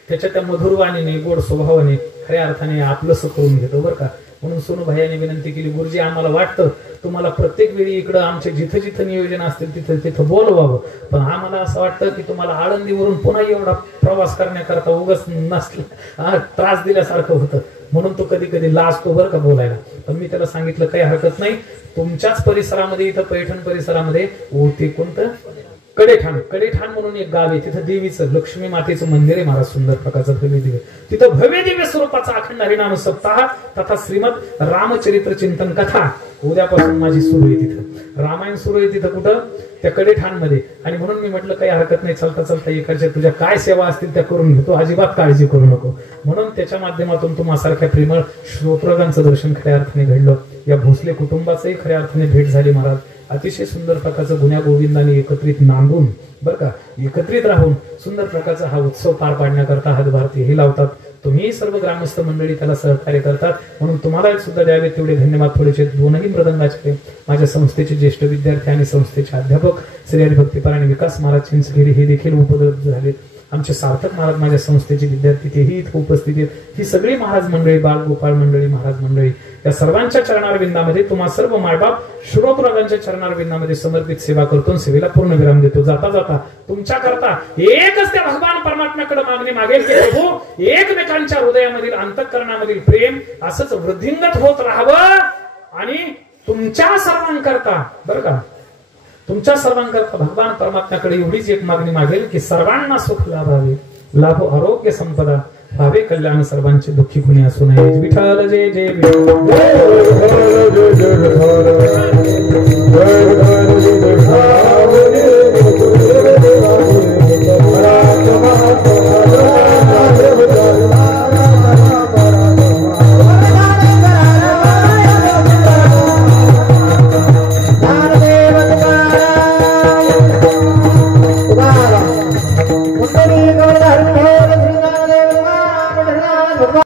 त्याच्या, त्या मधुरवाणीने गोड स्वभावाने खऱ्या अर्थाने आपलंस करून घेतो. बरं का, म्हणून सोनू भाईने विनंती केली, गुरुजी आम्हाला वाटतं तुम्हाला प्रत्येक वेळी इकडं आमचे जिथं जिथं नियोजन असतील तिथं तिथं बोलवावं, पण आम्हाला असं वाटतं की तुम्हाला आळंदीवरून पुन्हा एवढा प्रवास करण्याकरता उगाच नसलं त्रास दिल्यासारखं होतं, म्हणून तो कधी कधी लाजतो बरं का बोलायला. पण मी त्याला सांगितलं काही हरकत नाही, तुमच्याच परिसरामध्ये इथं पैठण परिसरामध्ये ते कोणतं कडेठाण म्हणून एक गाव आहे, तिथं देवीचं लक्ष्मी मातेचं मंदिर आहे महाराज, सुंदर प्रकारचं भव्य दिव्य. तिथं भव्य दिव्य स्वरूपाचा अखंड हरिनाम सप्ताह तथा श्रीमद रामचरित्र चिंतन कथा उद्यापासून माझी सुरू आहे. तिथं रामायण सुरू आहे, तिथं कुठं त्या कडेठाणमध्ये. आणि म्हणून मी म्हटलं काही हरकत नाही, चलता चलता इकडच्या तुझ्या काय सेवा असतील त्या करून घेतो, अजिबात काळजी करू नको. म्हणून त्याच्या माध्यमातून तुम्हासारख्या प्रेमळ श्रोत्रगांचं दर्शन खऱ्या अर्थाने घडलं. या भोसले कुटुंबाचंही खऱ्या अर्थाने भेट झाली महाराज. अतिशय सुंदर प्रकारचं गुण्या गोविंदाने एकत्रित नांदून बरं का, एकत्रित राहून सुंदर प्रकारचा हा उत्सव पार पाडण्याकरता हातभारती हे लावतात. तुम्ही सर्व ग्रामस्थ मंडळी त्याला सहकार्य करतात, म्हणून तुम्हाला सुद्धा द्यावे तेवढे धन्यवाद. थोडेसे दोनही मृदंगाचे माझ्या संस्थेचे ज्येष्ठ विद्यार्थी आणि संस्थेचे अध्यापक श्री हरिभक्तीपरायण विकास महाराज चिंचगिरी हे देखील उपलब्ध झाले. आमचे सार्थक महाराज माझ्या संस्थेचे विद्यार्थी तेही इथे उपस्थित आहेत. ही सगळी महाराज मंडळी, बाळ गोपाळ मंडळी, महाराज मंडळी, या सर्वांच्या चरणारविंदामध्ये तुम्हा सर्व मायबाप श्रोतरागांच्या चरणारविंदामध्ये समर्पित सेवा करतो, सेवेला पूर्ण विराम देतो. जाता जाता तुमच्या करता एकच त्या भगवान परमात्म्याकडे मागणी मागेल की प्रभू एकमेकांच्या हृदयामधील अंतःकरणामधील प्रेम असंच वृद्धिंगत होत राहावं. आणि तुमच्या सर्वांकरता बरं का, तुमच्या सर्वांकरता भगवान परमात्म्याकडे एवढीच एक मागणी मागेल की सर्वांना सुख लाभावे, लाभो आरोग्य संपदा, भावे कल्याण सर्वांचे, दुःखी कुणी असू नये. विठ्ठल जय जय विठ्ठल.